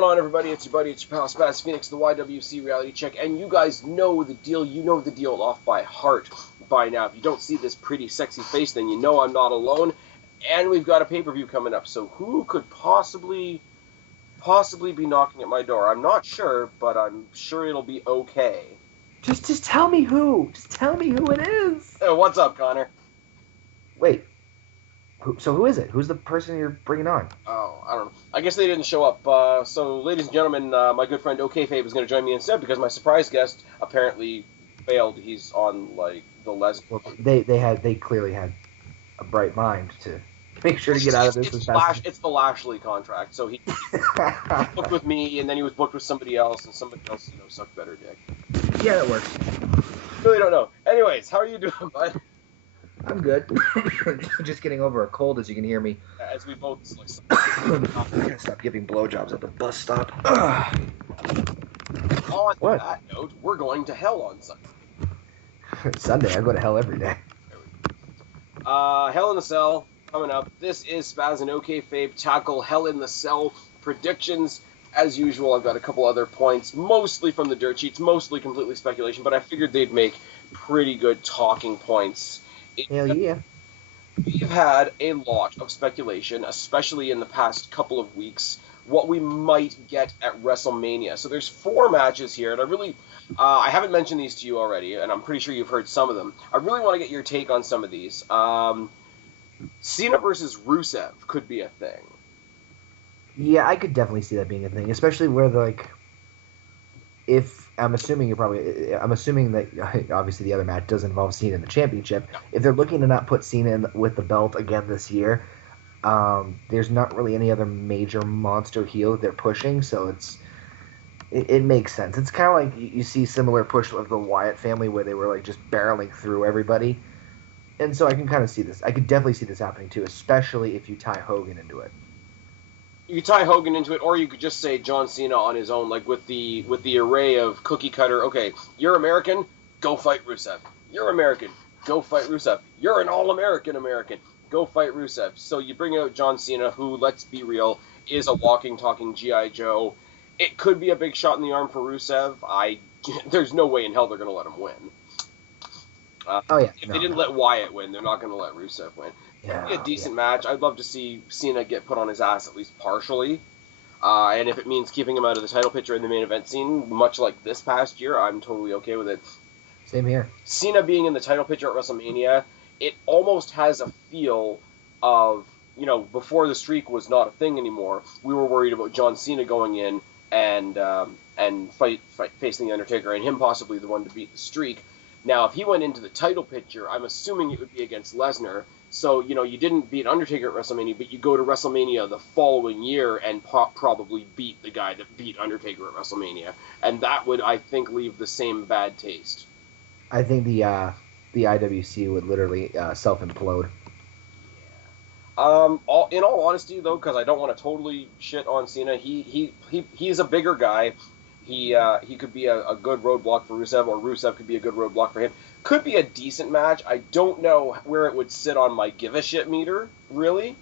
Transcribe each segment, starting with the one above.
going on, everybody? It's your buddy, it's your pal Spaz Phoenix, the YWC Reality Check, and you guys know the deal. You know the deal off by heart by now. If you don't see this pretty sexy face, then you know I'm not alone. And we've got a pay-per-view coming up, so who could possibly be knocking at my door? I'm not sure, but I'm sure it'll be okay. Just tell me who. Just tell me who it is. What's up, Connor? Wait. So who is it? Who's the person you're bringing on? Oh, I don't know. I guess they didn't show up. So, ladies and gentlemen, my good friend OKayFabe is going to join me instead because my surprise guest apparently failed. He's on, like, the lesbian. Well, they clearly had a bright mind to make sure to get out of this as fast. It's the Lashley contract. So he booked with me, and then he was booked with somebody else, and somebody else, sucked better dick. Yeah, that works. Really don't know. Anyways, how are you doing, bud? I'm good. Just getting over a cold, as you can hear me. As we both I gotta stop giving blowjobs at the bus stop. On that note, we're going to hell on Sunday. Sunday, I go to hell every day. Hell in the Cell coming up. This is Spaz and OKayFabe tackle Hell in the Cell predictions. As usual, I've got a couple other points, mostly from the dirt sheets, mostly completely speculation, but I figured they'd make pretty good talking points. Hell yeah. We've had a lot of speculation, especially in the past couple of weeks, what we might get at WrestleMania. So there's 4 matches here, and I haven't mentioned these to you already, and I'm pretty sure you've heard some of them. I really want to get your take on some of these. Cena versus Rusev could be a thing. Yeah, I could definitely see that being a thing, especially where I'm assuming that obviously the other match does involve Cena in the championship. No. If they're looking to not put Cena in with the belt again this year, there's not really any other major monster heel that they're pushing, so it makes sense. It's kind of like you see similar push of the Wyatt family where they were like just barreling through everybody, and so I can kind of see this. I could definitely see this happening too, especially if you tie Hogan into it. You could tie Hogan into it, or you could just say John Cena on his own, like with the array of cookie cutter. Okay, you're American, go fight Rusev. You're American, go fight Rusev. You're an all-American, go fight Rusev. So you bring out John Cena, who, let's be real, is a walking, talking G.I. Joe. It could be a big shot in the arm for Rusev. There's no way in hell they're going to let him win. If they didn't let Wyatt win, they're not going to let Rusev win. It'd be a decent match. I'd love to see Cena get put on his ass at least partially. And if it means keeping him out of the title picture in the main event scene, much like this past year, I'm totally okay with it. Same here. Cena being in the title picture at WrestleMania, it almost has a feel of, before the streak was not a thing anymore, we were worried about John Cena going in and facing The Undertaker and him possibly the one to beat the streak. Now, if he went into the title picture, I'm assuming it would be against Lesnar. So, you didn't beat Undertaker at WrestleMania, but you go to WrestleMania the following year and probably beat the guy that beat Undertaker at WrestleMania. And that would, I think, leave the same bad taste. I think the IWC would literally self-implode. Yeah. In all honesty, though, because I don't want to totally shit on Cena, he's a bigger guy. He could be a good roadblock for Rusev, or Rusev could be a good roadblock for him. Could be a decent match. I don't know where it would sit on my give a shit meter, really.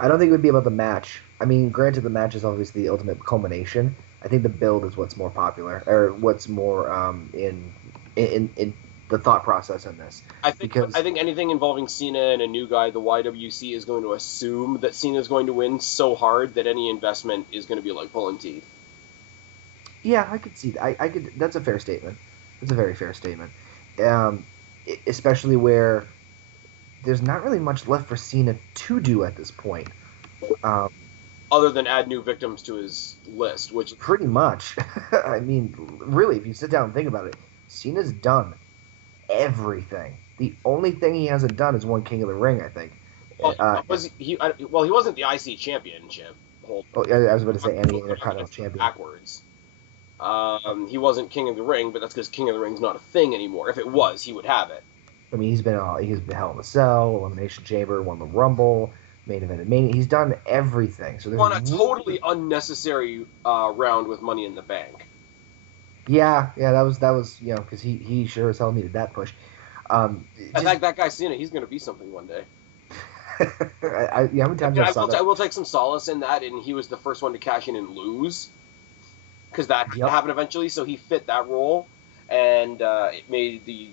I don't think it would be about the match. I mean, granted, the match is obviously the ultimate culmination. I think the build is what's more popular, or what's more in the thought process in this. I think anything involving Cena and a new guy, the YWC is going to assume that Cena is going to win so hard that any investment is going to be like pulling teeth. Yeah, I could see that. I could. That's a fair statement. That's a very fair statement. Especially where there's not really much left for Cena to do at this point. Other than add new victims to his list, which... Pretty much. I mean, really, if you sit down and think about it, Cena's done everything. The only thing he hasn't done is won King of the Ring, I think. He wasn't the IC championship. I was about to say any Intercontinental champion. Backwards. He wasn't King of the Ring, but that's because King of the Ring's not a thing anymore. If it was, he would have it. I mean, he's been Hell in a Cell, Elimination Chamber, won the Rumble, main event at Mania. He's done everything. So won a totally unnecessary round with Money in the Bank. Yeah, that was because he sure as hell needed that push. That guy Cena, he's going to be something one day. How many times I saw that? I will take some solace in that, and he was the first one to cash in and lose. because that happened eventually. So he fit that role, and it made the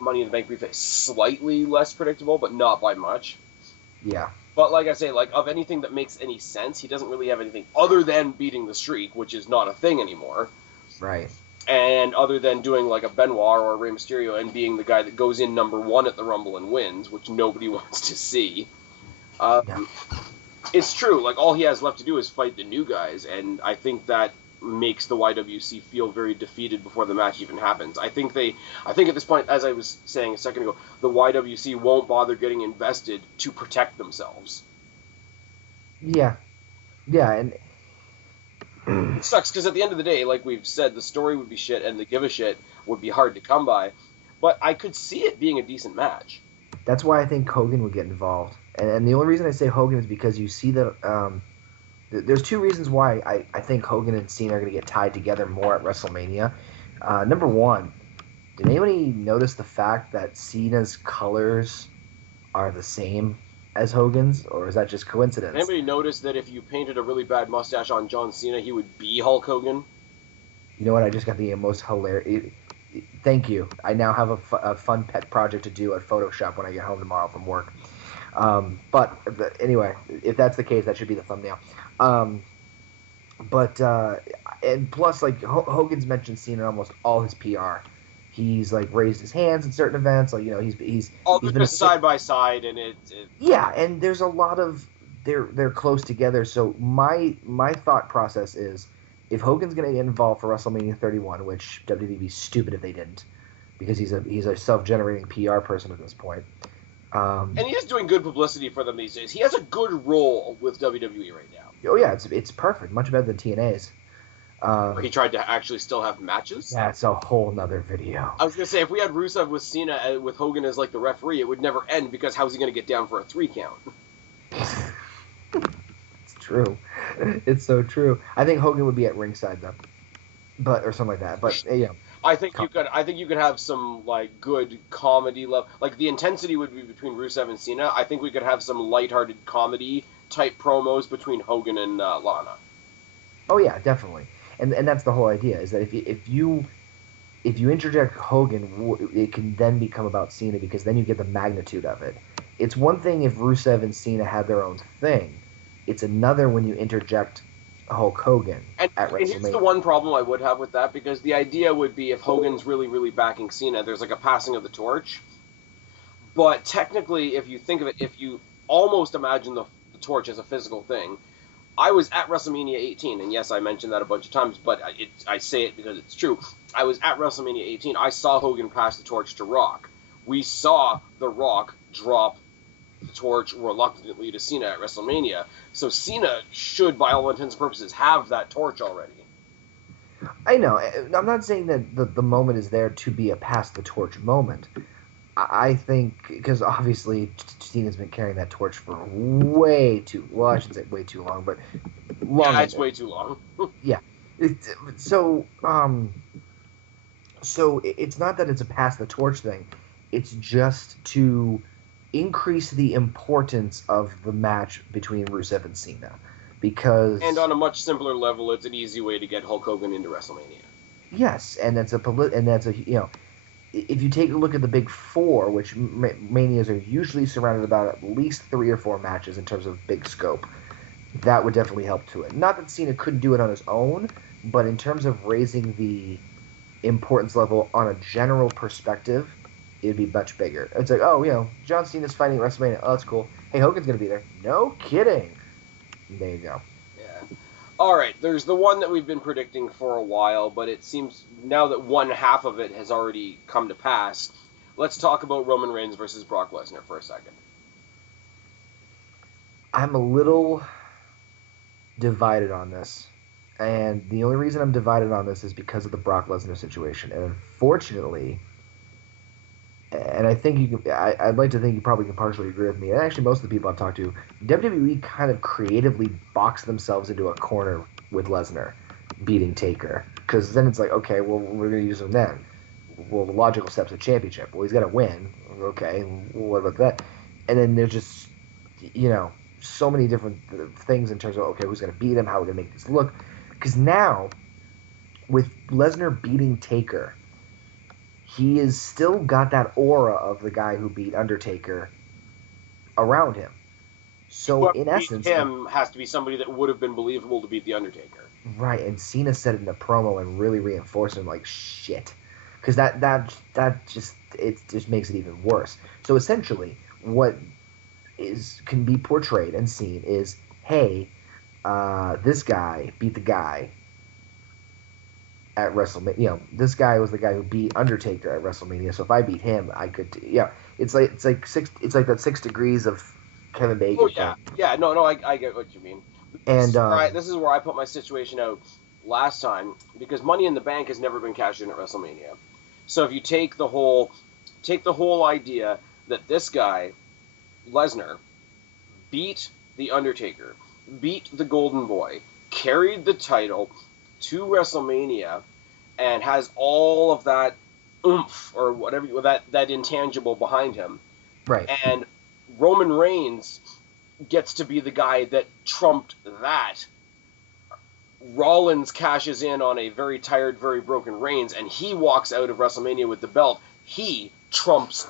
Money in the Bank briefcase slightly less predictable, but not by much. Yeah. But like I say, like of anything that makes any sense, he doesn't really have anything other than beating the streak, which is not a thing anymore. Right. And other than doing like a Benoit or a Rey Mysterio and being the guy that goes in number 1 at the Rumble and wins, which nobody wants to see. It's true. Like all he has left to do is fight the new guys, and I think that makes the YWC feel very defeated before the match even happens. I think at this point, as I was saying a second ago, the YWC won't bother getting invested to protect themselves. Yeah. Yeah, and it sucks because at the end of the day, like we've said, the story would be shit and the give a shit would be hard to come by. But I could see it being a decent match. That's why I think Hogan would get involved. And the only reason I say Hogan is because you see that there's two reasons why I think Hogan and Cena are going to get tied together more at WrestleMania. Number one, did anybody notice the fact that Cena's colors are the same as Hogan's, or is that just coincidence? Anybody notice that if you painted a really bad mustache on John Cena, he would be Hulk Hogan? You know what? I just got the most hilarious... Thank you. I now have a fun pet project to do at Photoshop when I get home tomorrow from work. But anyway, if that's the case, that should be the thumbnail. And plus, like Hogan's mentioned Cena in almost all his PR. He's like raised his hands in certain events. Like he's all been just side by side, and it. Yeah, and there's a lot of they're close together. So my thought process is, if Hogan's going to get involved for WrestleMania 31, which WWE would be stupid if they didn't, because he's a self-generating PR person at this point. And he is doing good publicity for them these days. He has a good role with WWE right now. Oh yeah, it's perfect, much better than TNA's. He tried to actually still have matches? That's a whole nother video. I was going to say, if we had Rusev with Cena with Hogan as like the referee, it would never end, because how's he going to get down for a 3 count? It's true. It's so true. I think Hogan would be at ringside though, or something like that. But yeah. I think you could have some like good comedy level. Like the intensity would be between Rusev and Cena. I think we could have some lighthearted comedy type promos between Hogan and Lana. Oh yeah, definitely. And that's the whole idea, is that if you interject Hogan, it can then become about Cena, because then you get the magnitude of it. It's one thing if Rusev and Cena had their own thing. It's another when you interject Hulk Hogan at WrestleMania. And here's the one problem I would have with that, because the idea would be if Hogan's really, really backing Cena, there's like a passing of the torch. But technically, if you think of it, if you almost imagine the torch as a physical thing, I was at WrestleMania 18, and yes, I mentioned that a bunch of times, but I say it because it's true. I was at WrestleMania 18. I saw Hogan pass the torch to Rock. We saw The Rock drop the torch reluctantly to Cena at WrestleMania. So Cena should, by all intents and purposes, have that torch already. I know. I'm not saying that the moment is there to be a pass the torch moment. I think, because obviously Cena's been carrying that torch for way too, well, I shouldn't say way too long, but long. Yeah, it's way too long. Yeah. So it's not that it's a pass the torch thing. It's just to increase the importance of the match between Rusev and Cena, because... And on a much simpler level, it's an easy way to get Hulk Hogan into WrestleMania. Yes, and that's if you take a look at the big four, which Manias are usually surrounded about at least 3 or 4 matches in terms of big scope, that would definitely help to it. Not that Cena couldn't do it on his own, but in terms of raising the importance level on a general perspective, it'd be much bigger. It's like, oh, John Cena's fighting at WrestleMania. Oh, that's cool. Hey, Hogan's going to be there. No kidding. There you go. All right, there's the one that we've been predicting for a while, but it seems now that one half of it has already come to pass. Let's talk about Roman Reigns versus Brock Lesnar for a second. I'm a little divided on this, and the only reason I'm divided on this is because of the Brock Lesnar situation. And unfortunately, and I think I'd like to think you probably can partially agree with me, and actually most of the people I've talked to, WWE kind of creatively boxed themselves into a corner with Lesnar beating Taker, because then it's like, okay, well, we're going to use him then. Well, the logical step's a championship. Well, he's got to win. Okay, what about that? And then there's just, so many different things in terms of, okay, who's going to beat him, how we're going to make this look. Because now, with Lesnar beating Taker, he is still got that aura of the guy who beat Undertaker around him. So Whoever in beat essence, him has to be somebody that would have been believable to beat the Undertaker. right? And Cena said it in a promo and really reinforced him like shit, because that just makes it even worse. So essentially, what can be portrayed and seen is, hey, this guy beat the guy at WrestleMania. This guy was the guy who beat Undertaker at WrestleMania. So if I beat him, I could. Yeah, it's like that 6 degrees of Kevin Oh Bacon yeah, thing. yeah. No, I get what you mean. And This is where I put my situation out last time because Money in the Bank has never been cashed in at WrestleMania. So if you take the whole idea that this guy Lesnar beat the Undertaker, beat the Golden Boy, carried the title to WrestleMania, and has all of that oomph or whatever that intangible behind him, right, and Roman Reigns gets to be the guy that trumped that. Rollins cashes in on a very tired, very broken Reigns, and he walks out of WrestleMania with the belt. He trumps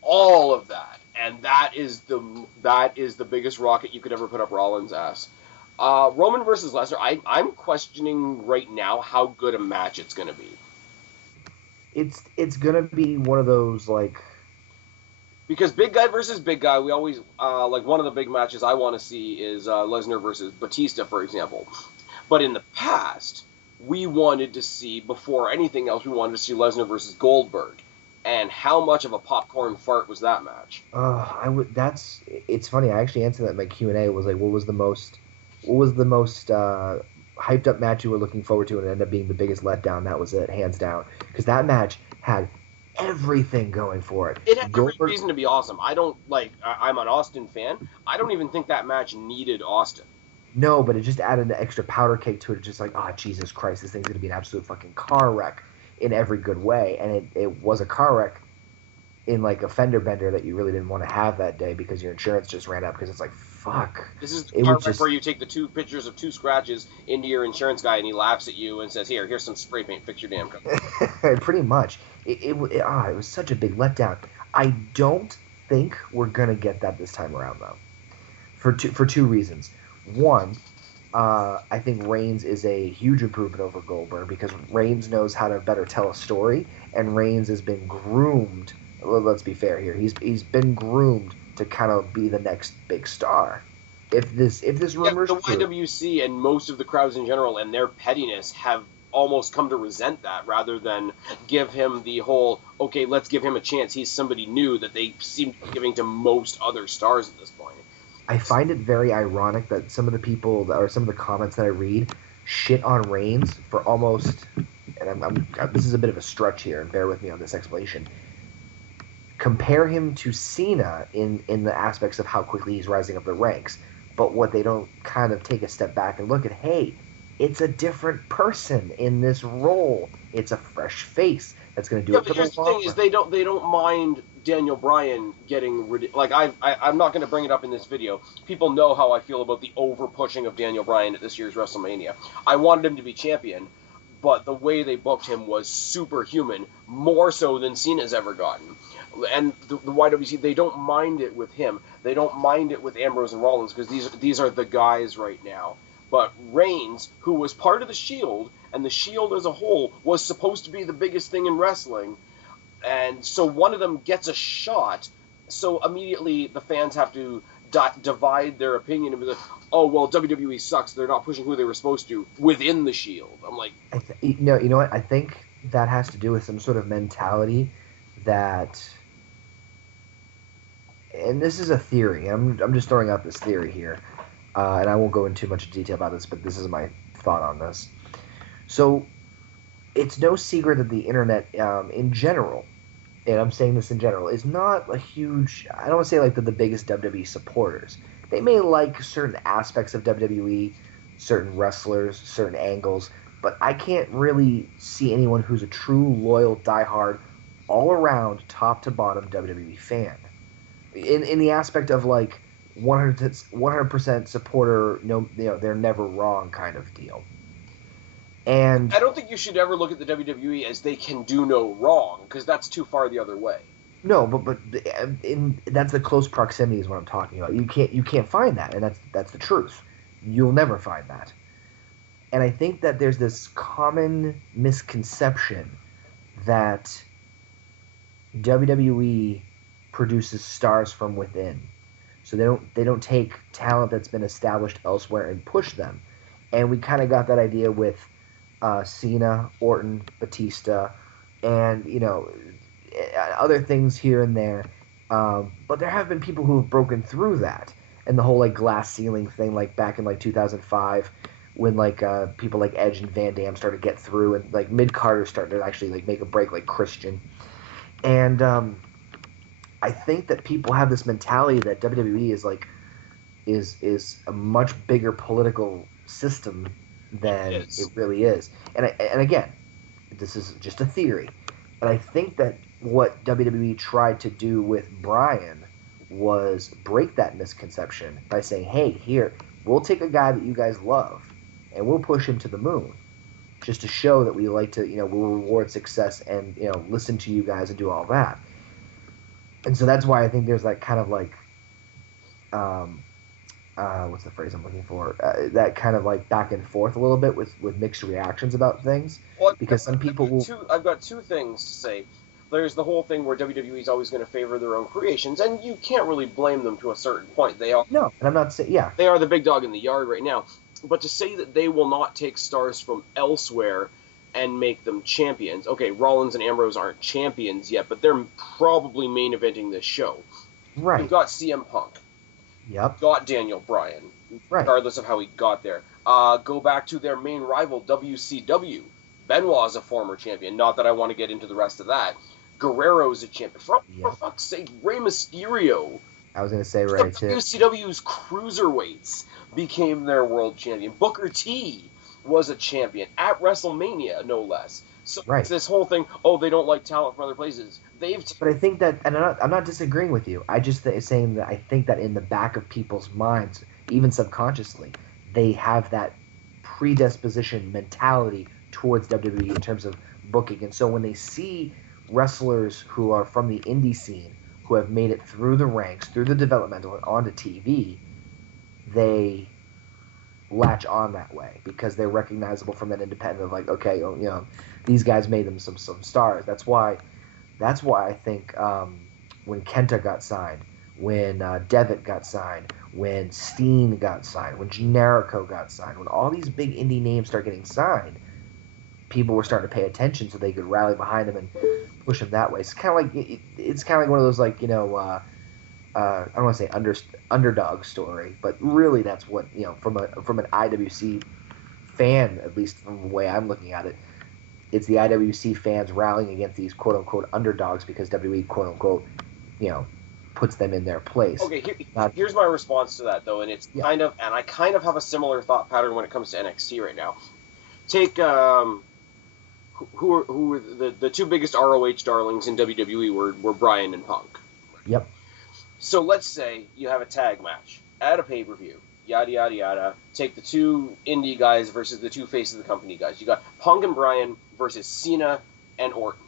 all of that, and that is the biggest rocket you could ever put up Rollins' ass. Roman versus Lesnar, I'm questioning right now how good a match it's going to be. it's gonna be one of those like. Because big guy versus big guy, we always like one of the big matches I want to see is Lesnar versus Batista, for example. But in the past, we wanted to see before anything else, we wanted to see Lesnar versus Goldberg, and how much of a popcorn fart was that match? I would. It's funny. I actually answered that in my Q&A. Was like, what was the most hyped up match you were looking forward to, and it ended up being the biggest letdown. That was it, hands down, because that match had everything going for it. It had every Goldberg, reason to be awesome. I don't like. I'm an Austin fan. I don't even think that match needed Austin. no, but it just added an extra powder cake to it. Just like, oh Jesus Christ, this thing's gonna be an absolute fucking car wreck in every good way, and it was a car wreck in like a fender bender that you really didn't want to have that day because your insurance just ran up. Because it's like, fuck, This is the it car was wreck just where you take the two pictures of two scratches into your insurance guy, and he laughs at you and says, "Here's some spray paint. Fix your damn car." pretty much. It was such a big letdown. I don't think we're gonna get that this time around though, for two reasons. One, I think Reigns is a huge improvement over Goldberg because Reigns knows how to better tell a story, and Reigns has been groomed. Well, let's be fair here. He's been groomed to kind of be the next big star. If this Yeah, rumor is the true, YWC and most of the crowds in general and their pettiness have almost come to resent that rather than give him the whole, okay, let's give him a chance. He's somebody new that they seem to be giving to most other stars at this point. I find it very ironic that some of the people or some of the comments that I read shit on Reigns for almost, and this is a bit of a stretch here, and bear with me on this explanation. Compare him to Cena in the aspects of how quickly he's rising up the ranks, but what they don't kind of take a step back and look at, hey, it's a different person in this role. It's a fresh face that's going to do Yeah, it but for the here's the long thing: is run. they don't mind Daniel Bryan getting like I'm not going to bring it up in this video. People know how I feel about the over pushing of Daniel Bryan at this year's WrestleMania. I wanted him to be champion, but the way they booked him was superhuman, more so than Cena's ever gotten. And the YWC, they don't mind it with him. They don't mind it with Ambrose and Rollins because these are the guys right now. But Reigns, who was part of the Shield, and the Shield as a whole was supposed to be the biggest thing in wrestling, and so one of them gets a shot, so immediately the fans have to divide their opinion and be like, oh, well, WWE sucks. They're not pushing who they were supposed to within the Shield. I'm like, You know what? I think that has to do with some sort of mentality that, and this is a theory. I'm just throwing out this theory here, and I won't go into too much detail about this, but this is my thought on this. So it's no secret that the internet, in general, and I'm saying this in general, is not a huge. I don't want to say like the biggest WWE supporters. They may like certain aspects of WWE, certain wrestlers, certain angles, but I can't really see anyone who's a true loyal, diehard, all around, top to bottom WWE fan. In the aspect of like 100% supporter, no, they're never wrong kind of deal. And I don't think you should ever look at the WWE as they can do no wrong, because that's too far the other way. no, but that's the close proximity is what I'm talking about. You can't find that, and that's the truth. You'll never find that. And I think that there's this common misconception that WWE produces stars from within. So they don't take talent that's been established elsewhere and push them. And we kind of got that idea with Cena, Orton, Batista, and other things here and there. But there have been people who have broken through that, and the whole like glass ceiling thing, like back in like 2005, when like people like Edge and Van Dam started to get through, and like mid Carter started to actually like make a break, like Christian. And I think that people have this mentality that WWE is a much bigger political system than it really is. And again, this is just a theory. And I think that what WWE tried to do with Bryan was break that misconception by saying, hey, here, we'll take a guy that you guys love and we'll push him to the moon just to show that we like to, we'll reward success and, listen to you guys and do all that. And so that's why I think there's that kind of like, what's the phrase I'm looking for? That kind of like back and forth a little bit with mixed reactions about things. Well, because some people will. I've got two things to say. There's the whole thing where WWE is always going to favor their own creations, and you can't really blame them to a certain point. They are. No, and I'm not saying, yeah. They are the big dog in the yard right now. But to say that they will not take stars from elsewhere and make them champions. Okay, Rollins and Ambrose aren't champions yet, but they're probably main eventing this show. Right. You've got CM Punk. Yep. Got Daniel Bryan. Right. Regardless of how he got there. Go back to their main rival, WCW. Benoit's a former champion. Not that I want to get into the rest of that. Guerrero's a champion. For fuck's sake, Rey Mysterio. I was going to say right too. WCW's cruiserweights became their world champion. Booker T was a champion at WrestleMania, no less. So it's this whole thing, they don't like talent from other places. But I think that, and I'm not disagreeing with you. I just saying that I think that in the back of people's minds, even subconsciously, they have that predisposition mentality towards WWE in terms of booking. And so when they see wrestlers who are from the indie scene, who have made it through the ranks, through the developmental, and onto TV, they latch on that way because they're recognizable from that independent of like, okay, these guys made them some stars. That's why I think when Kenta got signed, when Devitt got signed, when Steen got signed, when Generico got signed, when all these big indie names start getting signed, people were starting to pay attention so they could rally behind them and push them that way. It's kind of like one of those like I don't want to say underdog story, but really that's what from an IWC fan, at least from the way I'm looking at it, it's the IWC fans rallying against these quote unquote underdogs because WWE quote unquote puts them in their place. Okay, here's my response to that though, and it's I kind of have a similar thought pattern when it comes to NXT right now. Take who were the two biggest ROH darlings in WWE were Bryan and Punk. Yep. So let's say you have a tag match at a pay-per-view, yada, yada, yada. Take the two indie guys versus the two face of the company guys. You got Punk and Bryan versus Cena and Orton.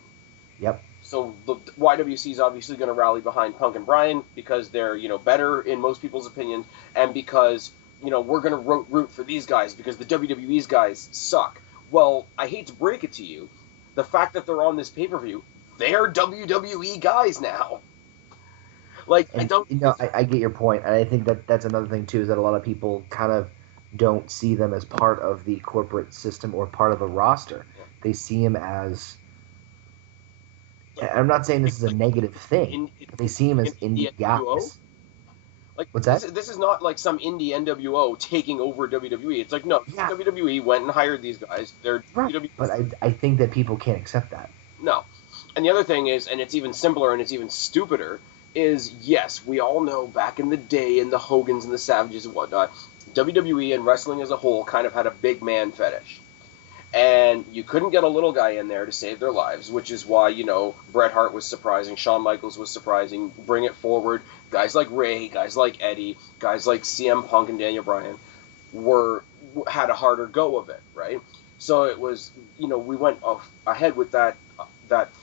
Yep. So the YWC is obviously going to rally behind Punk and Bryan because they're, better in most people's opinions, and because, we're going to root for these guys because the WWE's guys suck. Well, I hate to break it to you, the fact that they're on this pay-per-view, they're WWE guys now. Like, and, I get your point, and I think that that's another thing too, is that a lot of people kind of don't see them as part of the corporate system or part of the roster. Yeah. They see them as. I'm not saying this is a negative thing. But they see him as indie guys. Like, what's that? This is not like some indie NWO taking over WWE. It's like, no, WWE went and hired these guys. They're WWE. But I think that people can't accept that. No. And the other thing is, and it's even simpler and it's even stupider, is, yes, we all know back in the day, in the Hogans and the Savages and whatnot, WWE and wrestling as a whole kind of had a big man fetish. And you couldn't get a little guy in there to save their lives, which is why, Bret Hart was surprising, Shawn Michaels was surprising, bring it forward. Guys like Ray, guys like Eddie, guys like CM Punk and Daniel Bryan had a harder go of it, right? So it was, we went ahead with that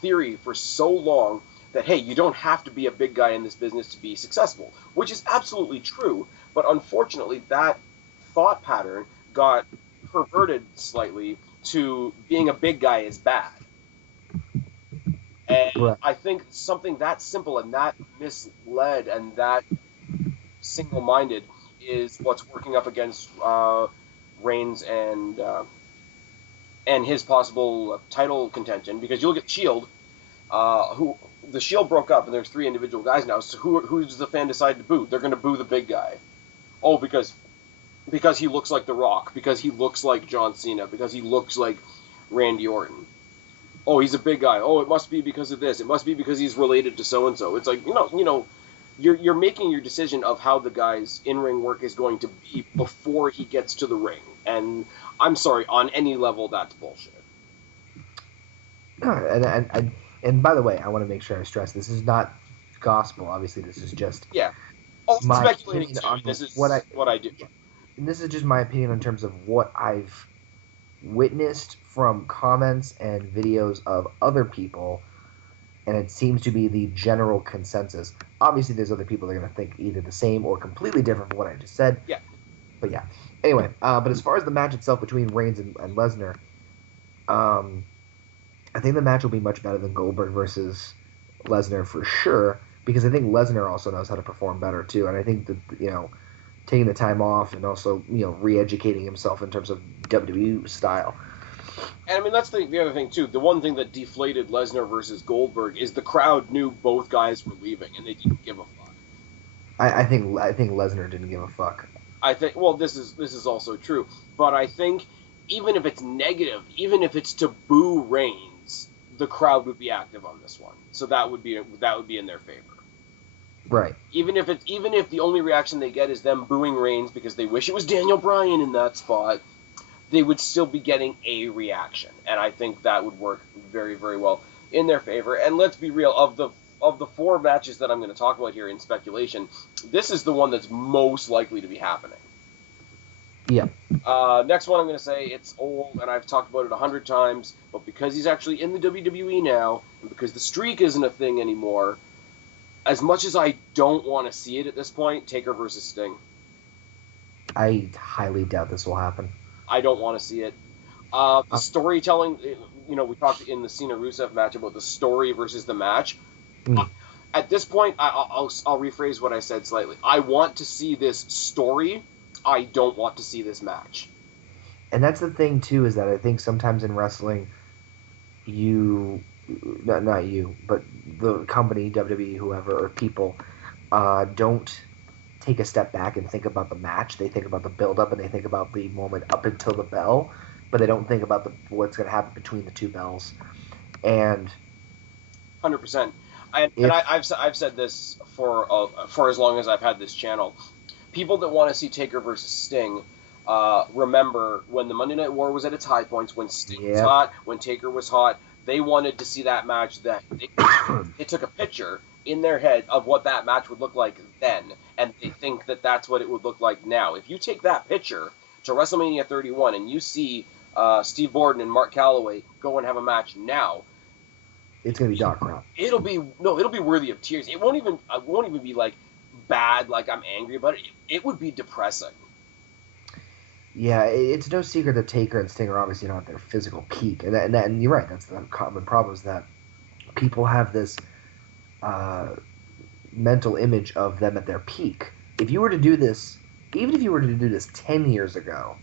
theory for so long that, hey, you don't have to be a big guy in this business to be successful, which is absolutely true. But unfortunately, that thought pattern got perverted slightly to being a big guy is bad. And Right. I think something that simple and that misled and that single-minded is what's working up against Reigns and his possible title contention. Because you look at Shield, who the Shield broke up and there's 3 individual guys now. So who does the fan decide to boo? They're going to boo the big guy. Oh, because he looks like The Rock, because he looks like John Cena, because he looks like Randy Orton. Oh, he's a big guy. Oh, it must be because of this. It must be because he's related to so and so. It's like, you're making your decision of how the guy's in-ring work is going to be before he gets to the ring. And I'm sorry, on any level, that's bullshit. And by the way, I want to make sure I stress this is not gospel. Obviously, this is just my speculating too. This is what I do. And this is just my opinion in terms of what I've witnessed from comments and videos of other people, and it seems to be the general consensus. Obviously, there's other people that are going to think either the same or completely different from what I just said. Yeah. But yeah. Anyway, but as far as the match itself between Reigns and Lesnar, I think the match will be much better than Goldberg versus Lesnar for sure, because I think Lesnar also knows how to perform better too, and I think that, taking the time off and also, re-educating himself in terms of WWE style. And I mean, that's the other thing too. The one thing that deflated Lesnar versus Goldberg is the crowd knew both guys were leaving and they didn't give a fuck. I think Lesnar didn't give a fuck. I think, well, this is also true, but I think even if it's negative, even if it's to boo Reigns, the crowd would be active on this one. So that would be in their favor. Right. Even if the only reaction they get is them booing Reigns because they wish it was Daniel Bryan in that spot, they would still be getting a reaction, and I think that would work very, very well in their favor. And let's be real, of the 4 matches that I'm going to talk about here in speculation, this is the one that's most likely to be happening. Yeah. Next one I'm going to say, it's old, and I've talked about it 100 times, but because he's actually in the WWE now, and because the streak isn't a thing anymore, as much as I don't want to see it at this point, Taker versus Sting. I highly doubt this will happen. I don't want to see it. The storytelling, we talked in the Cena Rusev match about the story versus the match. At this point, I'll rephrase what I said slightly. I want to see this story. I don't want to see this match. And that's the thing too, is that I think sometimes in wrestling, not you, but the company, WWE, whoever, or people, don't take a step back and think about the match. They think about the build-up and they think about the moment up until the bell, but they don't think about what's going to happen between the 2 bells. And 100%. I've said this for as long as I've had this channel. People that want to see Taker versus Sting, remember when the Monday Night War was at its high points, when Sting was hot, when Taker was hot, they wanted to see that match then. They took a picture in their head of what that match would look like then, and they think that that's what it would look like now. If you take that picture to WrestleMania 31 and you see Steve Borden and Mark Calloway go and have a match now, it's gonna be dog crap. It'll be worthy of tears. It won't even be like bad, like I'm angry about it. It would be depressing. Yeah, it's no secret that Taker and Sting are obviously not at their physical peak, and you're right. That's the common problem, is that people have this mental image of them at their peak. If you were to do this, even if you were to do this 10 years ago,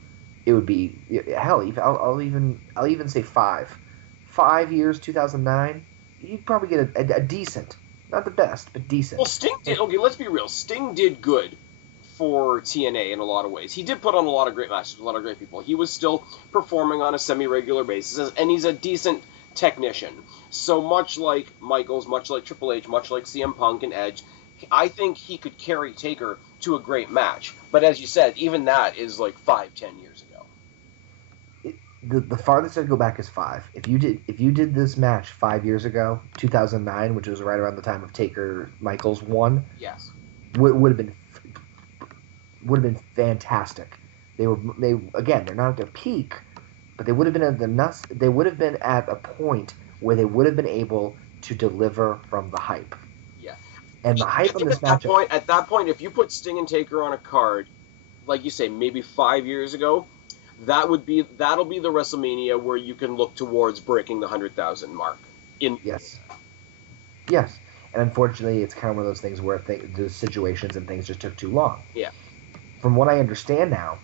it would be hell. I'll even say 5 years, 2009. You'd probably get a decent, not the best, but decent. Well, Sting did. Okay, let's be real. Sting did good for TNA in a lot of ways. He did put on a lot of great matches with a lot of great people. He was still performing on a semi-regular basis, and he's a decent technician. So much like Michaels, much like Triple H, much like CM Punk and Edge, I think he could carry Taker to a great match. But as you said, even that is like 5-10 years ago. The farthest I'd go back is 5. If you did this match 5 years ago, 2009, which was right around the time of Taker Michaels 1, yes, would have been fantastic. They're not at their peak, but they would have been at they would have been at a point where they would have been able to deliver from the hype. Yeah. And the I hype on think this matchup. at that point, if you put Sting and Taker on a card, like you say, maybe 5 years ago, that'll be the WrestleMania where you can look towards breaking the 100,000 mark. Yes. Yes. And unfortunately, it's kind of one of those things where the situations and things just took too long. Yeah. From what I understand now,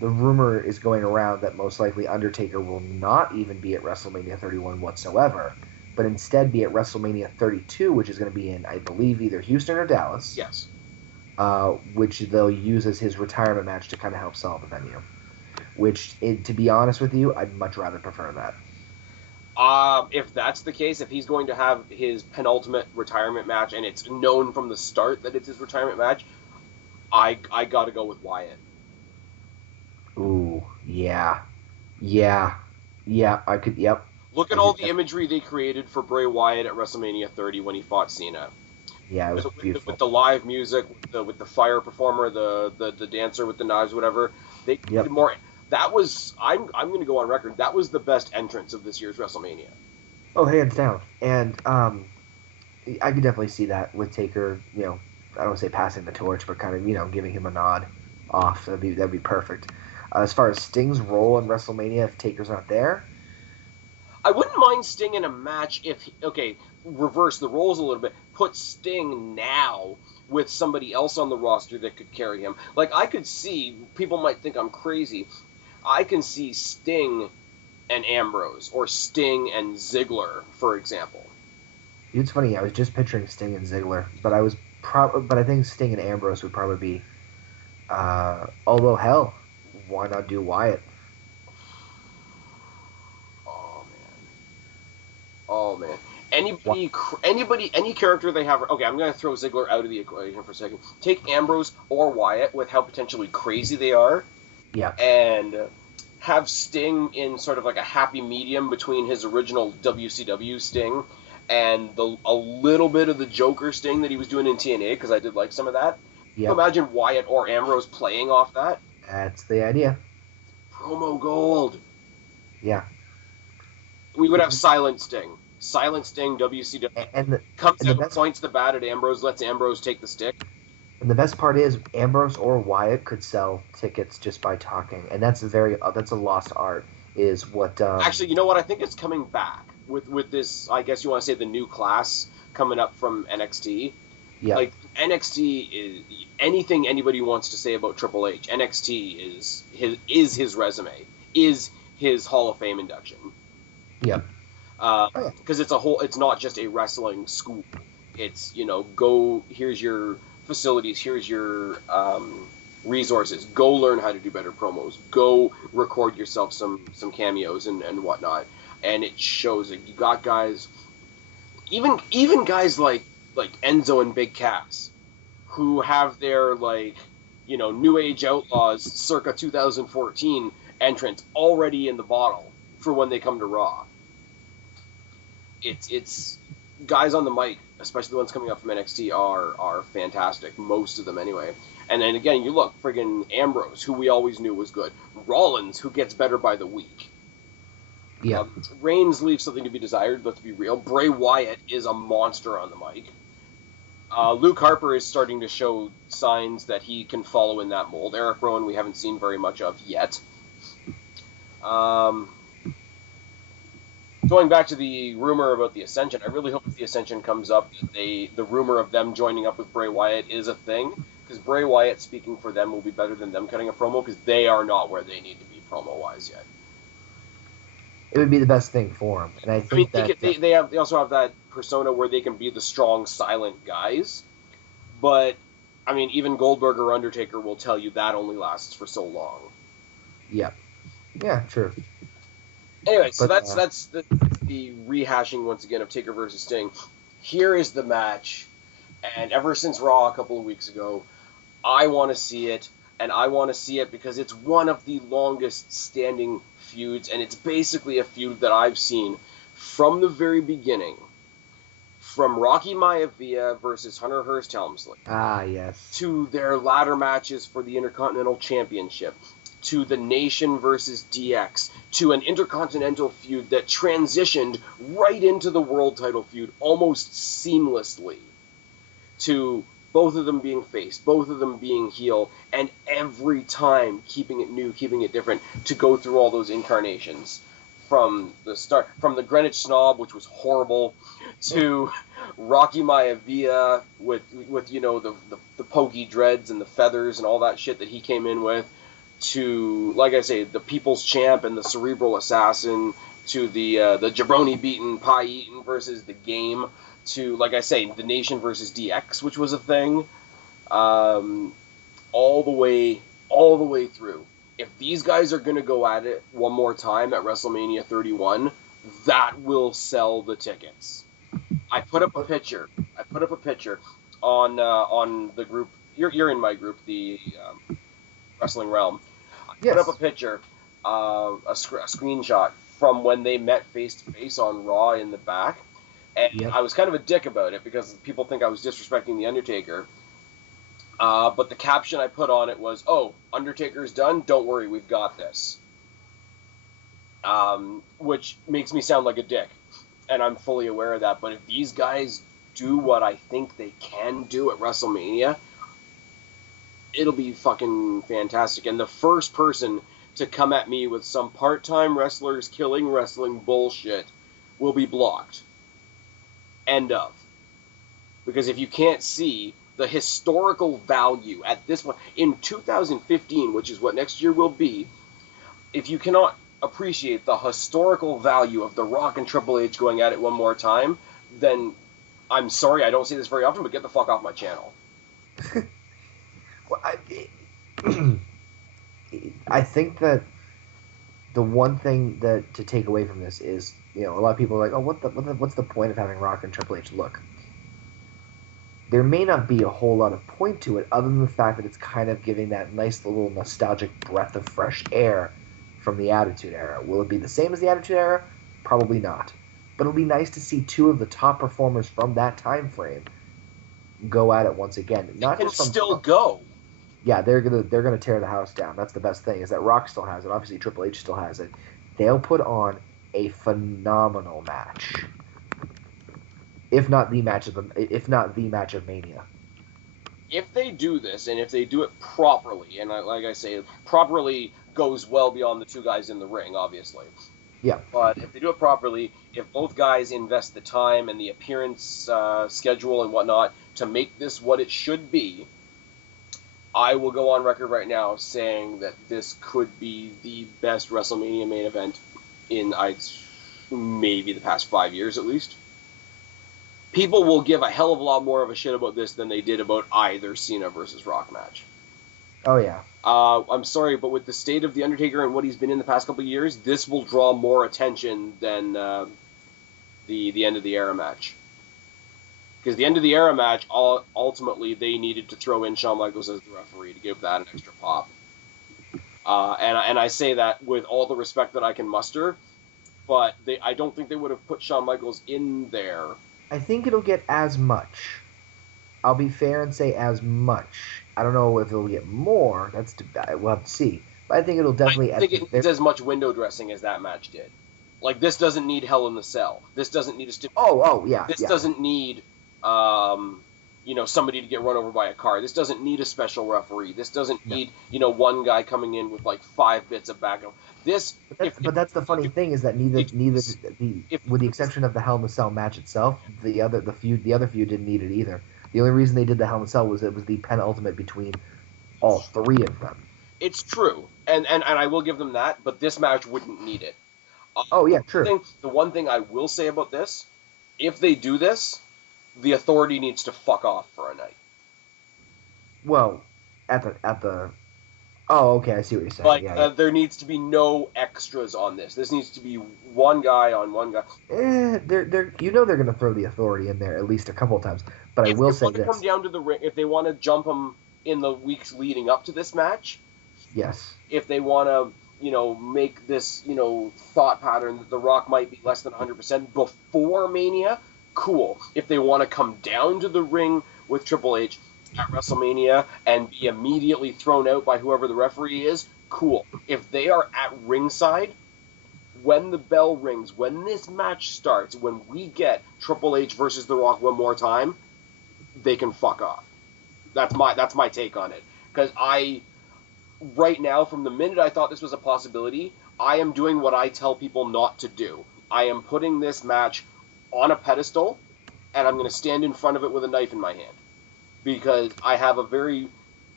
the rumor is going around that most likely Undertaker will not even be at WrestleMania 31 whatsoever, but instead be at WrestleMania 32, which is going to be in, I believe, either Houston or Dallas. Yes. Which they'll use as his retirement match to kind of help sell the venue. Which, to be honest with you, I'd much rather prefer that. If that's the case, if he's going to have his penultimate retirement match, and it's known from the start that it's his retirement match, I got to go with Wyatt. Ooh, yeah. I could. Yep. Look at all the imagery they created for Bray Wyatt at WrestleMania 30 when he fought Cena. Yeah, it was beautiful. With the live music, with the fire performer, the dancer with the knives, whatever. They did more. That was I'm going to go on record. That was the best entrance of this year's WrestleMania. Oh, hands down. And I could definitely see that with Taker. I don't want to say passing the torch, but kind of giving him a nod off. That'd be perfect. As far as Sting's role in WrestleMania, if Taker's not there, I wouldn't mind Sting in a match if reverse the roles a little bit. Put Sting now with somebody else on the roster that could carry him. Like, I could see, people might think I'm crazy, I can see Sting and Ambrose, or Sting and Ziggler, for example. It's funny, I was just picturing Sting and Ziggler, but I think Sting and Ambrose would probably be, although hell, why not do Wyatt? Oh man. Any character they have. Okay, I'm going to throw Ziggler out of the equation for a second. Take Ambrose or Wyatt with how potentially crazy they are. Yeah. And have Sting in sort of like a happy medium between his original WCW Sting and a little bit of the Joker Sting that he was doing in TNA, because I did like some of that. Yeah. Imagine Wyatt or Ambrose playing off that. That's the idea. Promo gold. Yeah. We would have Silent Sting. Silent Sting, WCW. Comes out, points the bat at Ambrose, lets Ambrose take the stick. And the best part is Ambrose or Wyatt could sell tickets just by talking, and that's a lost art. Is what? Actually, you know what? I think it's coming back with this. I guess you want to say the new class coming up from NXT. Yeah. Like NXT is anything anybody wants to say about Triple H. NXT is his resume, is his Hall of Fame induction. Yeah. Because it's not just a wrestling school. It's, go, here's your facilities, here's your resources. Go learn how to do better promos. Go record yourself some cameos and whatnot. And it shows that you got guys, even guys like Enzo and Big Cass, who have their New Age Outlaws circa 2014 entrance already in the bottle for when they come to Raw. It's guys on the mic, especially the ones coming up from NXT, are fantastic. Most of them, anyway. And then again, you look, friggin' Ambrose, who we always knew was good. Rollins, who gets better by the week. Yeah. Reigns leaves something to be desired. Let's be real. Bray Wyatt is a monster on the mic. Luke Harper is starting to show signs that he can follow in that mold. Eric Rowan we haven't seen very much of yet. Going back to the rumor about the Ascension, I really hope if the Ascension comes up, that the rumor of them joining up with Bray Wyatt is a thing, because Bray Wyatt speaking for them will be better than them cutting a promo, because they are not where they need to be promo-wise yet. It would be the best thing for them, and I think they also have that persona where they can be the strong, silent guys, but I mean, even Goldberg or Undertaker will tell you that only lasts for so long. Yeah, true. Anyway, so that's the rehashing once again of Taker versus Sting. Here is the match, and ever since Raw a couple of weeks ago, I want to see it, and I want to see it because it's one of the longest standing feuds, and it's basically a feud that I've seen from the very beginning, from Rocky Maivia versus Hunter Hearst Helmsley. Ah, yes. To their ladder matches for the Intercontinental Championship, to the Nation versus DX, to an Intercontinental feud that transitioned right into the World title feud almost seamlessly, to both of them being face, both of them being heel, and every time keeping it new, keeping it different, to go through all those incarnations. From the start, from the Greenwich Snob, which was horrible, to Rocky Maivia with you know the pokey dreads and the feathers and all that shit that he came in with, to, like I say, the People's Champ and the Cerebral Assassin, to the jabroni beaten, pie eaten versus the Game, to, like I say, the Nation versus DX, which was a thing, all the way through. If these guys are going to go at it one more time at WrestleMania 31, that will sell the tickets. I put up a picture on the group. You're in my group, the Wrestling Realm. I put up a picture, a screenshot from when they met face to face on Raw in the back, and I was kind of a dick about it because people think I was disrespecting the Undertaker. But the caption I put on it was, "Oh, Undertaker's done. Don't worry, we've got this." Which makes me sound like a dick, and I'm fully aware of that. But if these guys do what I think they can do at WrestleMania, it'll be fucking fantastic. And the first person to come at me with some part-time wrestlers killing wrestling bullshit will be blocked. End of. Because if you can't see the historical value at this point, in 2015, which is what next year will be, if you cannot appreciate the historical value of The Rock and Triple H going at it one more time, then I'm sorry, I don't say this very often, but get the fuck off my channel. Well, I think that the one thing that to take away from this is, you know, a lot of people are like, oh, what's the point of having Rock and Triple H? Look, there may not be a whole lot of point to it other than the fact that it's kind of giving that nice little nostalgic breath of fresh air from the Attitude Era. Will it be the same as the Attitude Era? Probably not. But it'll be nice to see two of the top performers from that time frame go at it once again. Not just from still go. Yeah, they're gonna tear the house down. That's the best thing, is that Rock still has it. Obviously, Triple H still has it. They'll put on a phenomenal match. If not the match of Mania. If they do this, and if they do it properly, and like I say, properly goes well beyond the two guys in the ring, obviously. Yeah. But if they do it properly, if both guys invest the time and the appearance schedule and whatnot to make this what it should be, I will go on record right now saying that this could be the best WrestleMania main event in maybe the past 5 years at least. People will give a hell of a lot more of a shit about this than they did about either Cena versus Rock match. Oh, yeah. I'm sorry, but with the state of The Undertaker and what he's been in the past couple of years, this will draw more attention than the End of the Era match. Because the End of the Era match, ultimately, they needed to throw in Shawn Michaels as the referee to give that an extra pop. And I say that with all the respect that I can muster, but I don't think they would have put Shawn Michaels in there. I think it'll get as much. I'll be fair and say as much. I don't know if it'll get more. We'll have to see. But I think it'll definitely... I think it needs as much window dressing as that match did. Like, this doesn't need Hell in the Cell. This doesn't need a stipulation. Oh, yeah. This doesn't need, somebody to get run over by a car. This doesn't need a special referee. This doesn't need, one guy coming in with, like, 5 bits of backup. But that's the funny thing, is that with the exception of the Hell in the Cell match itself, the other feud didn't need it either. The only reason they did the Hell in the Cell was it was the penultimate between all three of them. It's true, and I will give them that, but this match wouldn't need it. Oh yeah, true. The one thing I will say about this, if they do this, the Authority needs to fuck off for a night. Well, at the. Oh, okay, I see what you're saying. Like, there needs to be no extras on this. This needs to be one guy on one guy. They're going to throw the Authority in there at least a couple of times. But I will say this: come down to the ring, if they want to jump them in the weeks leading up to this match, yes. If they want to, make this, thought pattern that The Rock might be less than 100% before Mania, cool. If they want to come down to the ring with Triple H at WrestleMania and be immediately thrown out by whoever the referee is, cool. If they are at ringside, when the bell rings, when this match starts, when we get Triple H versus The Rock one more time, they can fuck off. That's my take on it. Because right now, from the minute I thought this was a possibility, I am doing what I tell people not to do. I am putting this match on a pedestal, and I'm going to stand in front of it with a knife in my hand. Because I have a very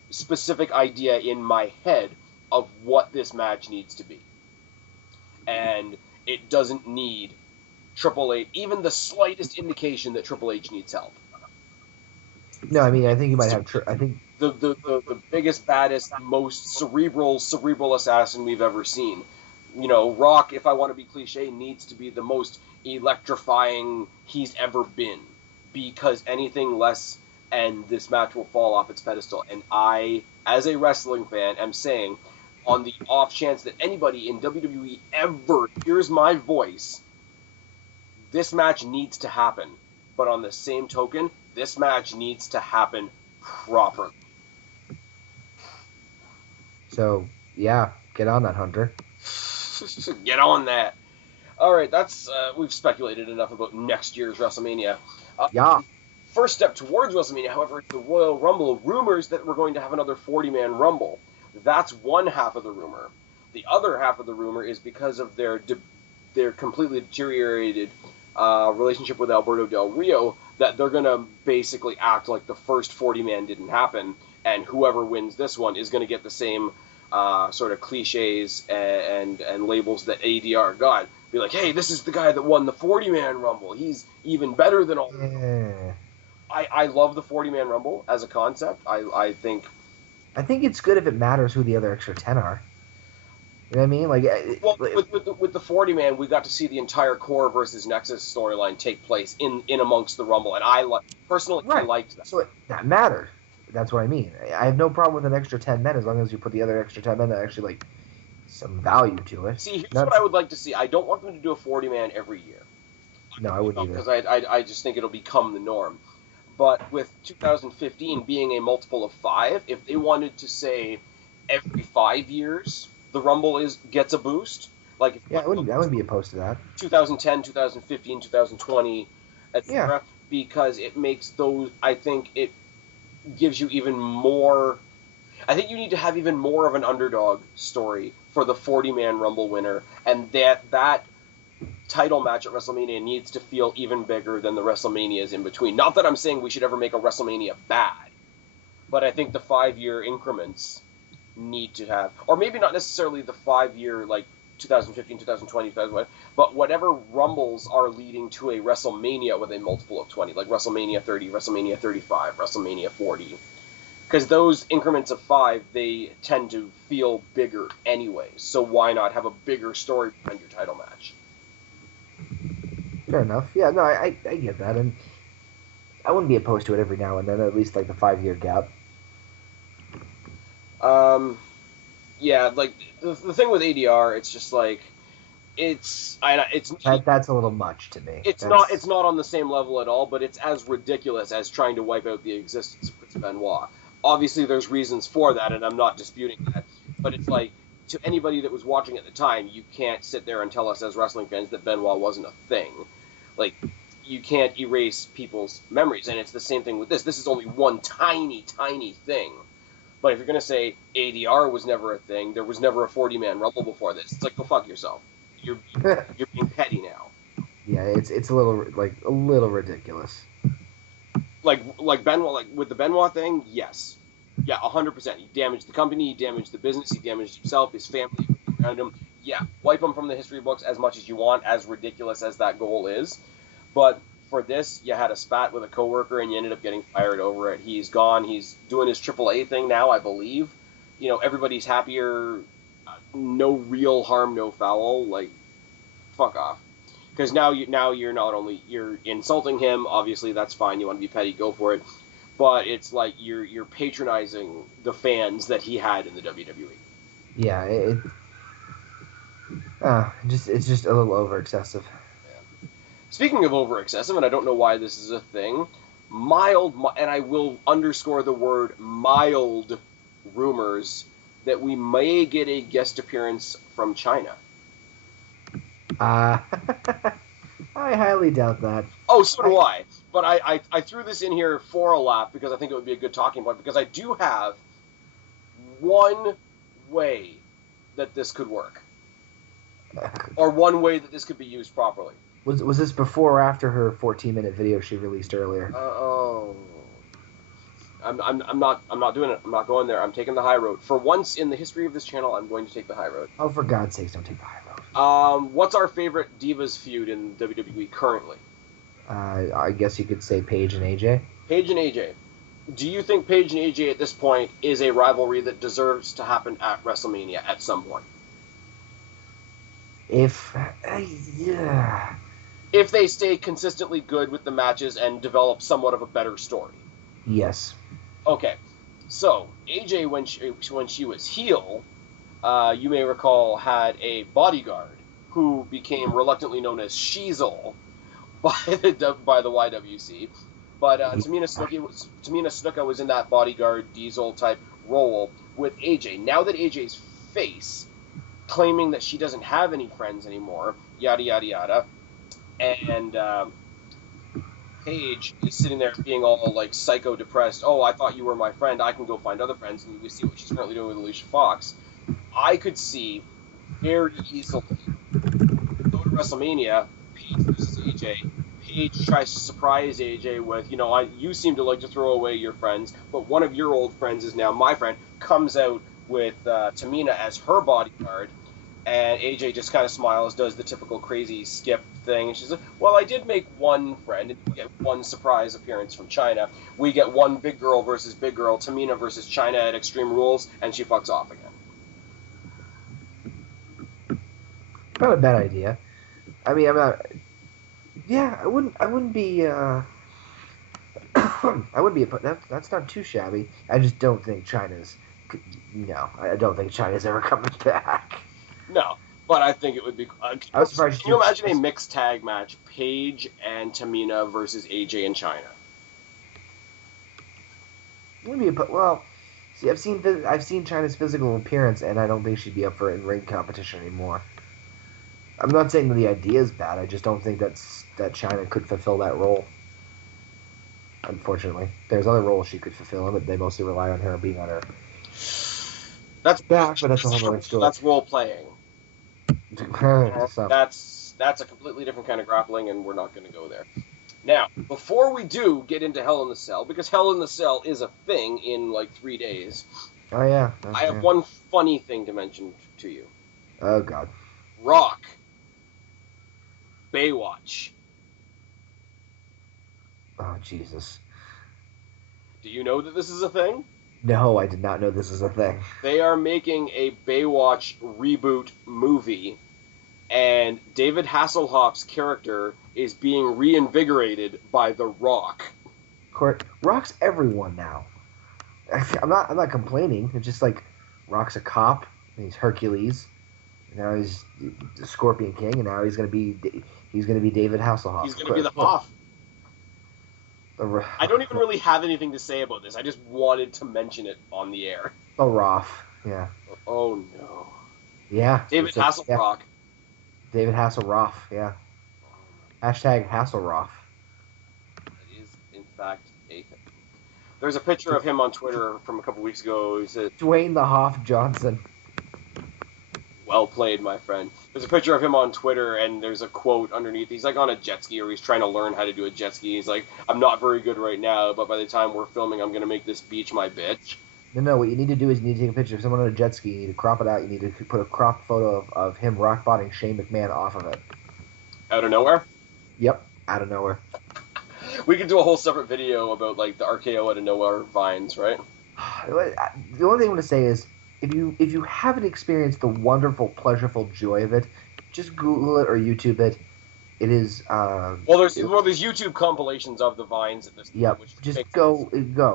specific idea in my head of what this match needs to be. And it doesn't need Triple H, even the slightest indication that Triple H needs help. No, I mean, I think you might have. I think the biggest, baddest, most cerebral assassin we've ever seen. You know, Rock, if I want to be cliche, needs to be the most electrifying he's ever been. Because anything less, and this match will fall off its pedestal. And I, as a wrestling fan, am saying, on the off chance that anybody in WWE ever hears my voice, this match needs to happen. But on the same token, this match needs to happen properly. So, yeah, get on that, Hunter. Get on that. All right, that's we've speculated enough about next year's WrestleMania. Yeah. First step towards WrestleMania, however, is the Royal Rumble. Rumors that we're going to have another 40-man Rumble. That's one half of the rumor. The other half of the rumor is because of their completely deteriorated relationship with Alberto Del Rio, that they're going to basically act like the first 40-man didn't happen, and whoever wins this one is going to get the same sort of cliches and labels that ADR got. Be like, hey, this is the guy that won the 40-man Rumble. He's even better than all. Yeah. I love the 40-man Rumble as a concept. I think it's good if it matters who the other extra 10 are. You know what I mean? With the 40-man, we got to see the entire Core versus Nexus storyline take place in amongst the Rumble, and I liked that. So that mattered. That's what I mean. I have no problem with an extra 10 men as long as you put the other extra 10 men that actually some value to it. See, here's what I would like to see. I don't want them to do a 40-man every year. No, I wouldn't either. Because I just think it'll become the norm. But with 2015 being a multiple of 5, if they wanted to say every 5 years the Rumble gets a boost, like I wouldn't be opposed to that. 2010, 2015, 2020, etc. Because it makes those. I think it gives you even more. I think you need to have even more of an underdog story for the 40-man Rumble winner, and that title match at WrestleMania needs to feel even bigger than the WrestleManias in between. Not that I'm saying we should ever make a WrestleMania bad, but I think the 5-year increments need to have, or maybe not necessarily the 5-year, like 2015, 2020, 2021, but whatever Rumbles are leading to a WrestleMania with a multiple of 20, like WrestleMania 30, WrestleMania 35, WrestleMania 40. Because those increments of 5, they tend to feel bigger anyways. So why not have a bigger story behind your title match? Fair enough. Yeah, no, I get that, and I wouldn't be opposed to it every now and then, at least like the 5-year gap. Yeah, like the thing with ADR, it's just like it's that's a little much to me. It's not on the same level at all, but it's as ridiculous as trying to wipe out the existence of Chris Benoit. Obviously, there's reasons for that, and I'm not disputing that. But it's like, to anybody that was watching at the time, you can't sit there and tell us as wrestling fans that Benoit wasn't a thing. Like, you can't erase people's memories, and it's the same thing with this. This is only one tiny, tiny thing. But if you're going to say ADR was never a thing, there was never a 40-man Rumble before this, it's like, go fuck yourself. You're being petty now. Yeah, it's a little ridiculous. Like Benoit, like with the Benoit thing, yes. Yeah, 100%. He damaged the company, he damaged the business, he damaged himself, his family around him. Yeah, wipe him from the history books as much as you want, as ridiculous as that goal is. But for this, you had a spat with a coworker and you ended up getting fired over it. He's gone. He's doing his AAA thing now, I believe. You know, everybody's happier. No real harm, no foul. Like, fuck off. Because now you're not only you're insulting him. Obviously, that's fine. You want to be petty, go for it. But it's like you're patronizing the fans that he had in the WWE. Yeah, it's just a little over excessive. Yeah. Speaking of over excessive, and I don't know why this is a thing, mild, and I will underscore the word mild, rumors that we may get a guest appearance from China. I highly doubt that. Oh, so do I. But I threw this in here for a laugh because I think it would be a good talking point, because I do have one way that this could work. Or one way that this could be used properly. Was this before or after her 14-minute video she released earlier? I'm not doing it. I'm not going there. I'm taking the high road. For once in the history of this channel, I'm going to take the high road. Oh, for God's sakes, don't take the high road. What's our favorite Divas feud in WWE currently? I guess you could say Paige and AJ. Paige and AJ. Do you think Paige and AJ at this point is a rivalry that deserves to happen at WrestleMania at some point? Yeah. If they stay consistently good with the matches and develop somewhat of a better story. Yes. Okay. So, AJ, when she was heel, you may recall, had a bodyguard who became reluctantly known as Sheezel by the YWC. But Tamina Snuka was in that bodyguard Diesel type role with AJ. Now that AJ's face, claiming that she doesn't have any friends anymore, yada yada yada, and Paige is sitting there being all like psycho depressed. Oh, I thought you were my friend. I can go find other friends, and we see what she's currently doing with Alicia Fox. I could see very easily go to WrestleMania, Paige versus AJ. Paige tries to surprise AJ with, you seem to like to throw away your friends, but one of your old friends is now my friend. Comes out with Tamina as her bodyguard, and AJ just kind of smiles, does the typical crazy skip thing, and she's like, well, I did make one friend, and we get one surprise appearance from China. We get one big girl versus big girl, Tamina versus China at Extreme Rules, and she fucks off again. Not a bad idea. I mean, I'm not... Yeah, I wouldn't be, that's not too shabby. I just don't think China's... No, I don't think China's ever coming back. No, but I think it would be... I was surprised. Can you imagine a mixed tag match? Paige and Tamina versus AJ and China. Well, see, I've seen China's physical appearance, and I don't think she'd be up for in-ring competition anymore. I'm not saying that the idea is bad. I just don't think that China could fulfill that role. Unfortunately, there's other roles she could fulfill, but they mostly rely on her being on her. That's back, but that's a whole other story. That's role playing. So. That's a completely different kind of grappling, and we're not going to go there. Now, before we do get into Hell in the Cell, because Hell in the Cell is a thing in like 3 days. Oh yeah. I have one funny thing to mention to you. Oh God. Rock. Baywatch. Oh Jesus. Do you know that this is a thing? No, I did not know this is a thing. They are making a Baywatch reboot movie, and David Hasselhoff's character is being reinvigorated by The Rock. Rock's everyone now. I'm not complaining. It's just like Rock's a cop, and he's Hercules. Now he's the Scorpion King, and now he's gonna be David Hasselhoff. He's gonna be the Hoff. I don't even really have anything to say about this. I just wanted to mention it on the air. The Roth, yeah. Oh no. Yeah. David Hasselhoff. Yeah. David Hasselhoff, yeah. Hashtag Hasselhoff. That is, in fact, a thing. There's a picture of him on Twitter from a couple weeks ago. He said, Dwayne the Hoff Johnson. Well played, my friend. There's a picture of him on Twitter, and there's a quote underneath. He's like on a jet ski, or he's trying to learn how to do a jet ski. He's like, I'm not very good right now, but by the time we're filming, I'm going to make this beach my bitch. No, what you need to do is you need to take a picture of someone on a jet ski. You need to crop it out. You need to put a crop photo of him rock-botting Shane McMahon off of it. Out of nowhere? Yep, out of nowhere. We could do a whole separate video about, like, the RKO out of nowhere vines, right? The only thing I want to say is, if you haven't experienced the wonderful, pleasureful joy of it, just Google it or YouTube it. It is. There's YouTube compilations of the vines at this point. Yep. Just go.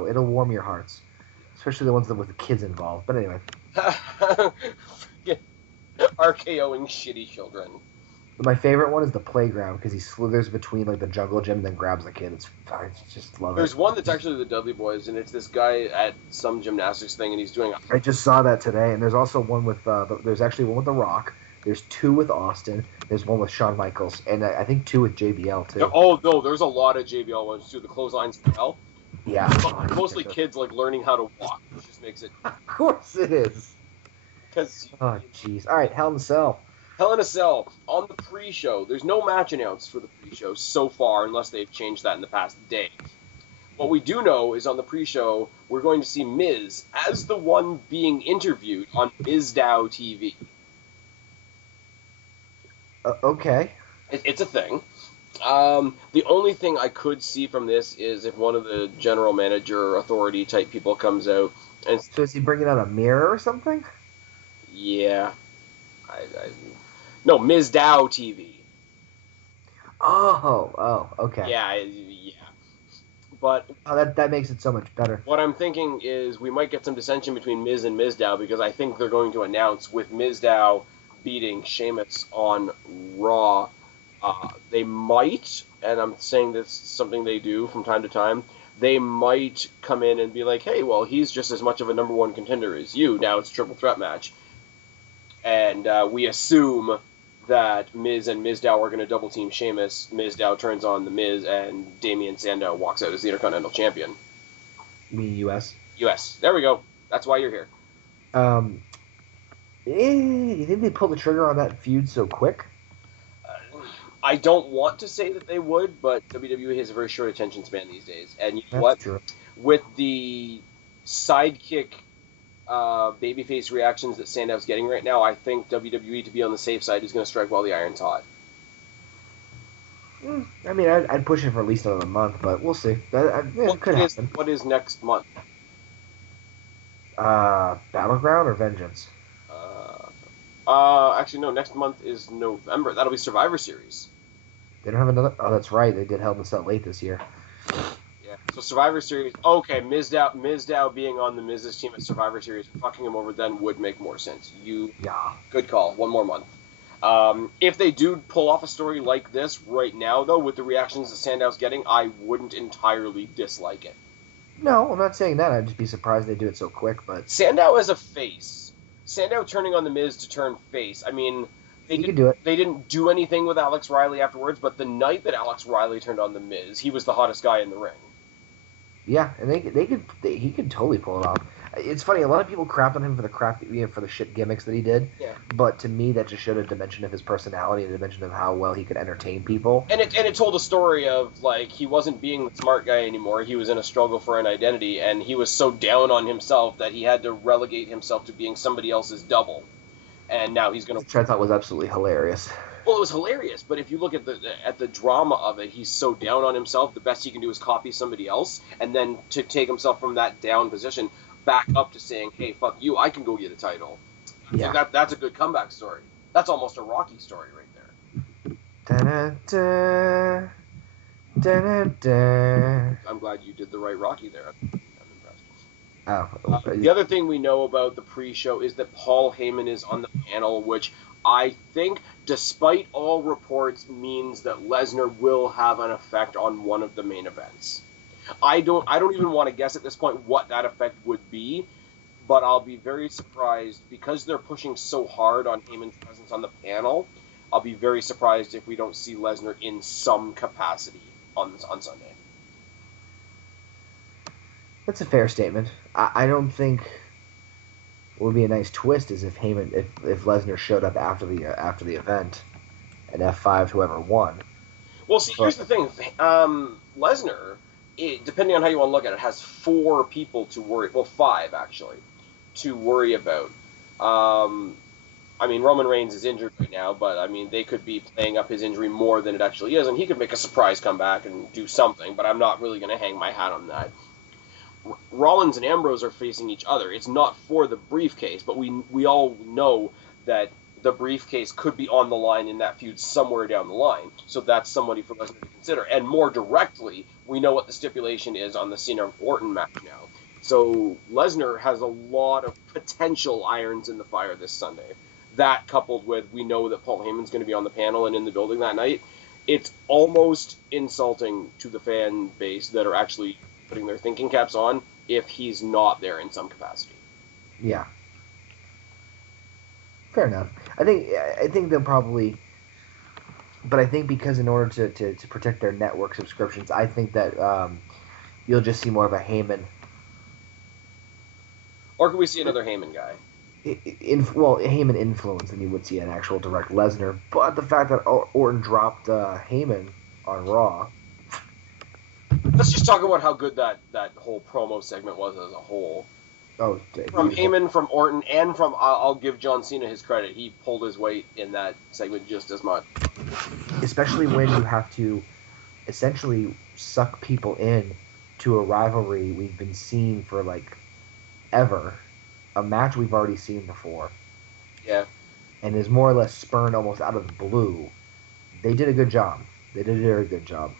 It'll warm your hearts, especially the ones with the kids involved. But anyway. RKOing shitty children. My favorite one is the playground because he slithers between like the jungle gym and then grabs the kid. I just love There's it. one that's actually the Dudley Boys, and it's this guy at some gymnastics thing, and he's doing. I just saw that today, and there's also one with there's actually one with The Rock. There's two with Austin. There's one with Shawn Michaels, and I think two with JBL too. Oh no, there's a lot of JBL ones too. The clotheslines as well. Yeah, Mostly kids like learning how to walk, which just makes it. Of course it is. Because. Oh jeez. All right, Hell in a Cell. Hell in a Cell on the pre-show. There's no match announced for the pre-show so far, unless they've changed that in the past day. What we do know is on the pre-show, we're going to see Miz as the one being interviewed on Mizdow TV. Okay. It's a thing. The only thing I could see from this is if one of the general manager authority type people comes out and. So is he bringing out a mirror or something? Yeah. No, Mizdow TV. Oh, okay. Yeah. But that makes it so much better. what I'm thinking is we might get some dissension between Miz and Mizdow because I think they're going to announce with Mizdow beating Sheamus on Raw. They might, and I'm saying this is something they do from time to time, they might come in and be like, hey, well, he's just as much of a number one contender as you. Now it's a triple threat match. And we assume that Miz and Mizdow are going to double team Sheamus. Mizdow turns on the Miz, and Damian Sandow walks out as the Intercontinental Champion. You mean U.S.? U.S. There we go. That's why you're here. You think they pulled the trigger on that feud so quick? I don't want to say that they would, but WWE has a very short attention span these days. And you know That's what? true. With the sidekick babyface reactions that Sandow's getting right now, I think WWE, to be on the safe side, is going to strike while the iron's hot. I mean, I'd push it for at least another month, but we'll see. It could happen. What is next month? Battleground or Vengeance? Actually, no, next month is November. That'll be Survivor Series. They don't have another... Oh, that's right. They did Hell in a Cell late this year. Yeah, so Survivor Series... Okay, Mizdow being on the Miz's team at Survivor Series, fucking him over then would make more sense. Yeah. Good call. One more month. If they do pull off a story like this right now, though, with the reactions that Sandow's getting, I wouldn't entirely dislike it. No, I'm not saying that. I'd just be surprised they do it so quick, but... Sandow as a face. Sandow turning on the Miz to turn face. I mean... They didn't do anything with Alex Riley afterwards, but the night that Alex Riley turned on the Miz, he was the hottest guy in the ring. Yeah, and he could totally pull it off. It's funny, a lot of people crapped on him for the shit gimmicks that he did. Yeah. But to me, that just showed a dimension of his personality, and a dimension of how well he could entertain people. And it told a story of, like, he wasn't being the smart guy anymore. He was in a struggle for an identity, and he was so down on himself that he had to relegate himself to being somebody else's double. And now he's going to... Which I thought was absolutely hilarious. Well, it was hilarious, but if you look at the drama of it, he's so down on himself, the best he can do is copy somebody else, and then to take himself from that down position back up to saying, hey, fuck you, I can go get a title. Yeah. So that's a good comeback story. That's almost a Rocky story right there. Da-da-da, da-da-da. I'm glad you did the right Rocky there. Oh, the other thing we know about the pre-show is that Paul Heyman is on the panel, which I think, despite all reports, means that Lesnar will have an effect on one of the main events. I don't even want to guess at this point what that effect would be, but I'll be very surprised because they're pushing so hard on Heyman's presence on the panel. I'll be very surprised if we don't see Lesnar in some capacity on Sunday. That's a fair statement. I don't think what would be a nice twist is if Lesnar showed up after the event and F5 whoever won. Well, see, here's the thing. Lesnar, depending on how you want to look at it, has 4 people to worry. Well, 5 actually to worry about. I mean, Roman Reigns is injured right now, but I mean they could be playing up his injury more than it actually is, and he could make a surprise comeback and do something. But I'm not really going to hang my hat on that. Rollins and Ambrose are facing each other. It's not for the briefcase, but we all know that the briefcase could be on the line in that feud somewhere down the line. So that's somebody for Lesnar to consider. And more directly, we know what the stipulation is on the Cena-Orton match now. So Lesnar has a lot of potential irons in the fire this Sunday. that coupled with we know that Paul Heyman's going to be on the panel and in the building that night, it's almost insulting to the fan base that are actually putting their thinking caps on if he's not there in some capacity. Yeah. Fair enough. I think they'll probably, but I think because in order to protect their network subscriptions, I think that you'll just see more of a Heyman. Or could we see another Heyman guy? Heyman influence than you would see an actual direct Lesnar. But the fact that Orton dropped Heyman on Raw. Let's just talk about how good that whole promo segment was as a whole. Oh, from Heyman, from Orton, and from I'll give John Cena his credit. He pulled his weight in that segment just as much. Especially when you have to essentially suck people in to a rivalry we've been seeing for like ever. A match we've already seen before. Yeah. And is more or less spurned almost out of the blue. They did a good job. They did a very good job.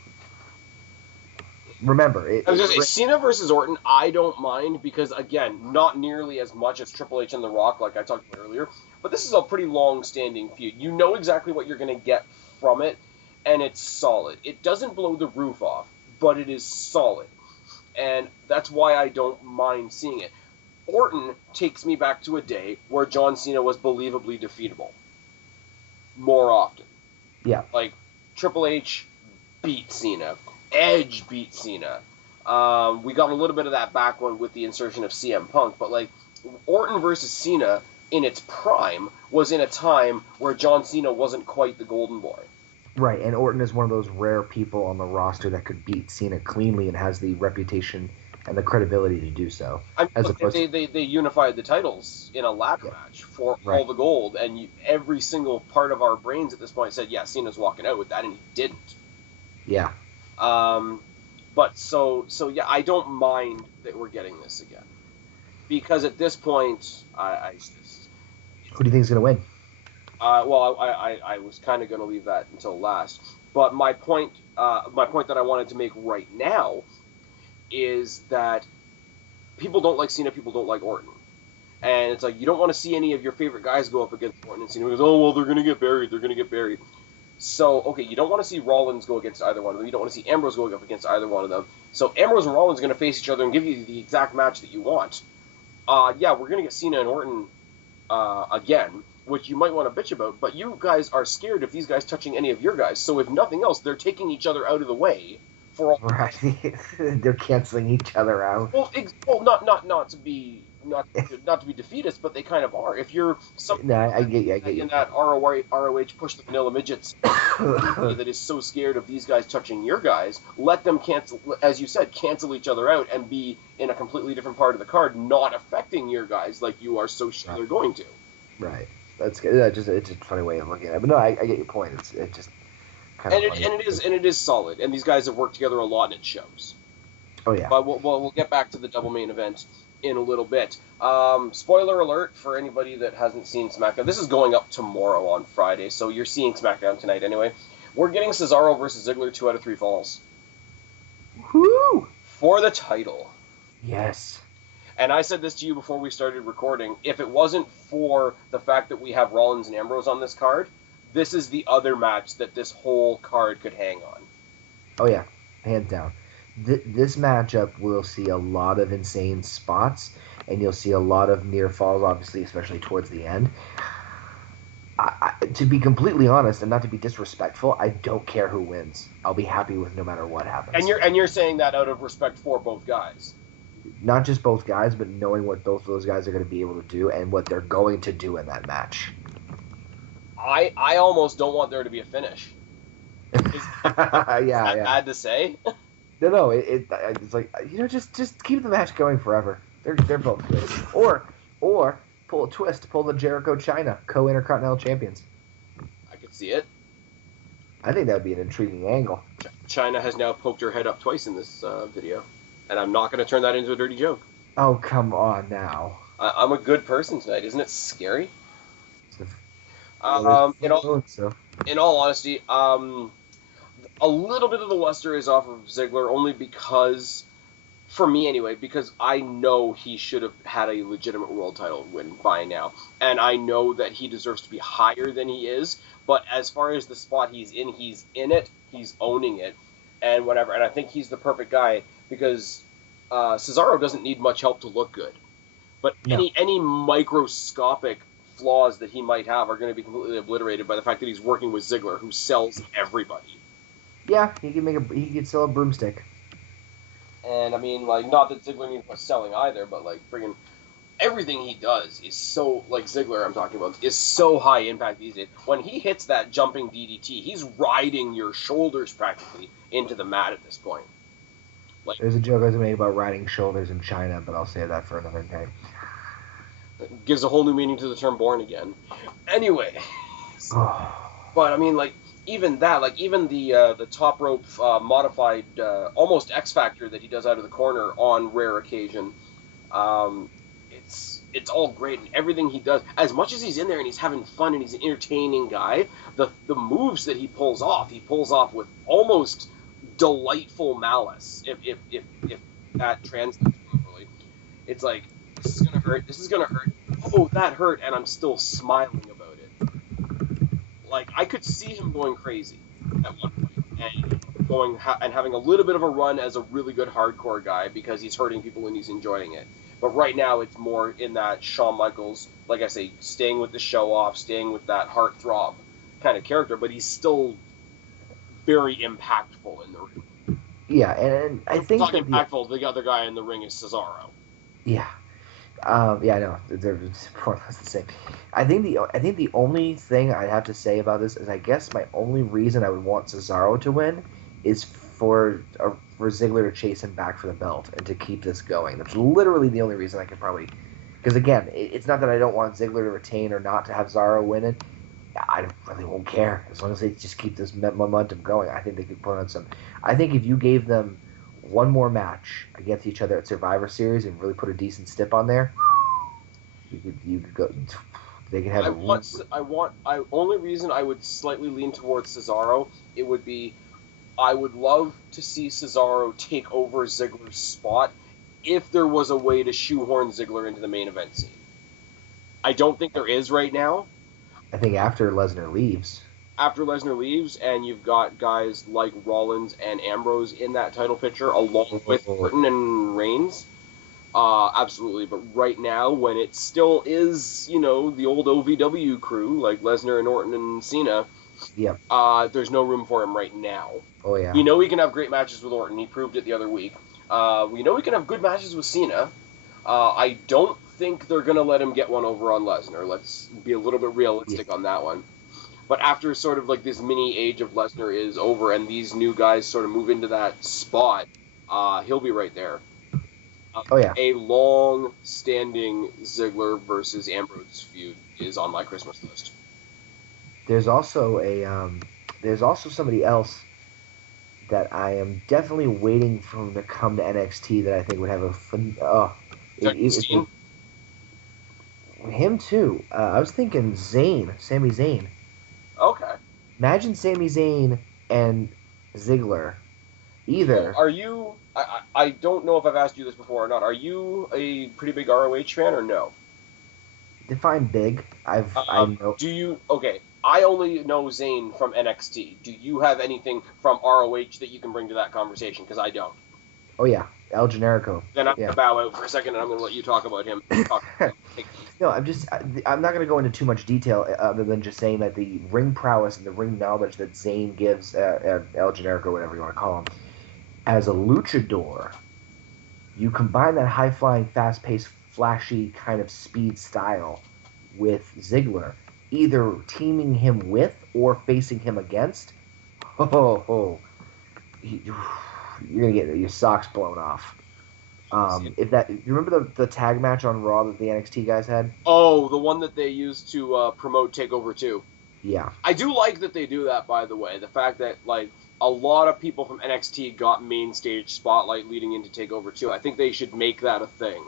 Remember, I was just Cena versus Orton, I don't mind because, again, not nearly as much as Triple H and The Rock, like I talked about earlier, but this is a pretty long-standing feud. You know exactly what you're going to get from it, and it's solid. It doesn't blow the roof off, but it is solid, and that's why I don't mind seeing it. Orton takes me back to a day where John Cena was believably defeatable. More often. Yeah. Like, Triple H beat Cena. Edge beat Cena. We got a little bit of that back one with the insertion of CM Punk, but, like, Orton versus Cena in its prime was in a time where John Cena wasn't quite the golden boy. Right, and Orton is one of those rare people on the roster that could beat Cena cleanly and has the reputation and the credibility to do so. I mean, they unified the titles in a ladder match for all the gold, and every single part of our brains at this point said, yeah, Cena's walking out with that, and he didn't. Yeah. But so yeah, I don't mind that we're getting this again. Because at this point, who do you think is going to win? I was kind of going to leave that until last. But my point that I wanted to make right now is that people don't like Cena, people don't like Orton. And it's like, you don't want to see any of your favorite guys go up against Orton and Cena. Because, oh, well, they're going to get buried. So, okay, you don't want to see Rollins go against either one of them. You don't want to see Ambrose going up against either one of them. So Ambrose and Rollins are going to face each other and give you the exact match that you want. Yeah, we're going to get Cena and Orton again, which you might want to bitch about, but you guys are scared of these guys touching any of your guys. So if nothing else, they're taking each other out of the way. Right. They're canceling each other out. Well, not to be defeatist, but they kind of are. If you're I get you. In that ROH push the vanilla midgets that is so scared of these guys touching your guys, let them cancel, as you said, cancel each other out and be in a completely different part of the card, not affecting your guys like you are so sure they're going to. Right. That's good. It's a funny way of looking at it, but no, I get your point. It's just. It is solid, and these guys have worked together a lot, and it shows. Oh yeah. But we'll get back to the double main event in a little bit. Spoiler alert for anybody that hasn't seen SmackDown. This is going up tomorrow on Friday, so you're seeing SmackDown tonight anyway. We're getting Cesaro versus Ziggler 2 out of 3 falls. Woo! For the title. Yes. And I said this to you before we started recording. If it wasn't for the fact that we have Rollins and Ambrose on this card, this is the other match that this whole card could hang on. Oh, yeah. Hands down. This matchup will see a lot of insane spots, and you'll see a lot of near falls, obviously, especially towards the end. To be completely honest, and not to be disrespectful, I don't care who wins. I'll be happy with no matter what happens. And you're saying that out of respect for both guys. Not just both guys, but knowing what both of those guys are going to be able to do and what they're going to do in that match. I almost don't want there to be a finish. Is that bad to say? No, it's like, just keep the match going forever. They're both good. Or pull a twist, pull the Jericho Chyna co-intercontinental champions. I could see it. I think that would be an intriguing angle. Chyna has now poked her head up twice in this video, and I'm not going to turn that into a dirty joke. Oh, come on now. I'm a good person tonight. Isn't it scary? In all honesty, a little bit of the luster is off of Ziggler only because for me anyway, because I know he should have had a legitimate world title win by now, and I know that he deserves to be higher than he is. But as far as the spot he's in it, he's owning it, and whatever. And I think he's the perfect guy because Cesaro doesn't need much help to look good. But No. any microscopic flaws that he might have are going to be completely obliterated by the fact that he's working with Ziggler, who sells everybody. Yeah, he can sell a broomstick. And I mean, like, not that Ziggler needs much selling either, but like, friggin' everything he does is so, like Ziggler I'm talking about, is so high impact these days. When he hits that jumping DDT, he's riding your shoulders practically into the mat at this point. Like, There's a joke I was going to make about riding shoulders in China, but I'll save that for another day. it gives a whole new meaning to the term born again. Anyway. But I mean, like, even that, like, even the top rope modified almost X Factor that he does out of the corner on rare occasion, it's all great, and everything he does, as much as he's in there and he's having fun and he's an entertaining guy, the moves that he pulls off with almost delightful malice. If that translates properly, it's like, this is gonna hurt. Oh, that hurt, and I'm still smiling about it. Like, I could see him going crazy at one point and having a little bit of a run as a really good hardcore guy because he's hurting people and he's enjoying it. But right now, it's more in that Shawn Michaels, like I say, staying with the show off, staying with that heartthrob kind of character. But he's still very impactful in the ring. Yeah, and I think not that impactful. The other guy in the ring is Cesaro. Yeah. Yeah, no, they're more or less the same. I think the only thing I'd have to say about this is I guess my only reason I would want Cesaro to win is for Ziggler to chase him back for the belt and to keep this going. That's literally the only reason I could probably. Because again, it's not that I don't want Ziggler to retain or not to have Cesaro win it. I really won't care as long as they just keep this momentum going. I think they could put on some. I think if you gave them one more match against each other at Survivor Series and really put a decent stip on there, you could go. They could have. Only reason I would slightly lean towards Cesaro, it would be, I would love to see Cesaro take over Ziggler's spot if there was a way to shoehorn Ziggler into the main event scene. I don't think there is right now. I think after Lesnar leaves. After Lesnar leaves, and you've got guys like Rollins and Ambrose in that title picture, along with Orton and Reigns, absolutely. But right now, when it still is, the old OVW crew, like Lesnar and Orton and Cena, yeah, there's no room for him right now. Oh, yeah. We know he can have great matches with Orton. He proved it the other week. We know he can have good matches with Cena. I don't think they're going to let him get one over on Lesnar. Let's be a little bit realistic on that one. But after sort of like this mini age of Lesnar is over and these new guys sort of move into that spot, he'll be right there. Oh, yeah. A long-standing Ziggler versus Ambrose feud is on my Christmas list. There's also somebody else that I am definitely waiting for him to come to NXT that I think would have a fun. Him too. I was thinking Sami Zayn. Okay. Imagine Sami Zayn and Ziggler. Either. Are you? I don't know if I've asked you this before or not. Are you a pretty big ROH fan or no? Define big. I know. Do you? Okay. I only know Zayn from NXT. Do you have anything from ROH that you can bring to that conversation? Because I don't. Oh yeah, El Generico. Then I'm gonna bow out for a second, and I'm gonna let you talk about him. No, I'm not gonna go into too much detail other than just saying that the ring prowess and the ring knowledge that Zayn gives El Generico, whatever you want to call him, as a luchador, you combine that high-flying, fast-paced, flashy kind of speed style with Ziggler, either teaming him with or facing him against. You're gonna get your socks blown off. You remember the tag match on Raw that the NXT guys had? Oh, the one that they used to promote TakeOver 2. Yeah. I do like that they do that, by the way. The fact that, like, a lot of people from NXT got main stage spotlight leading into TakeOver 2. I think they should make that a thing.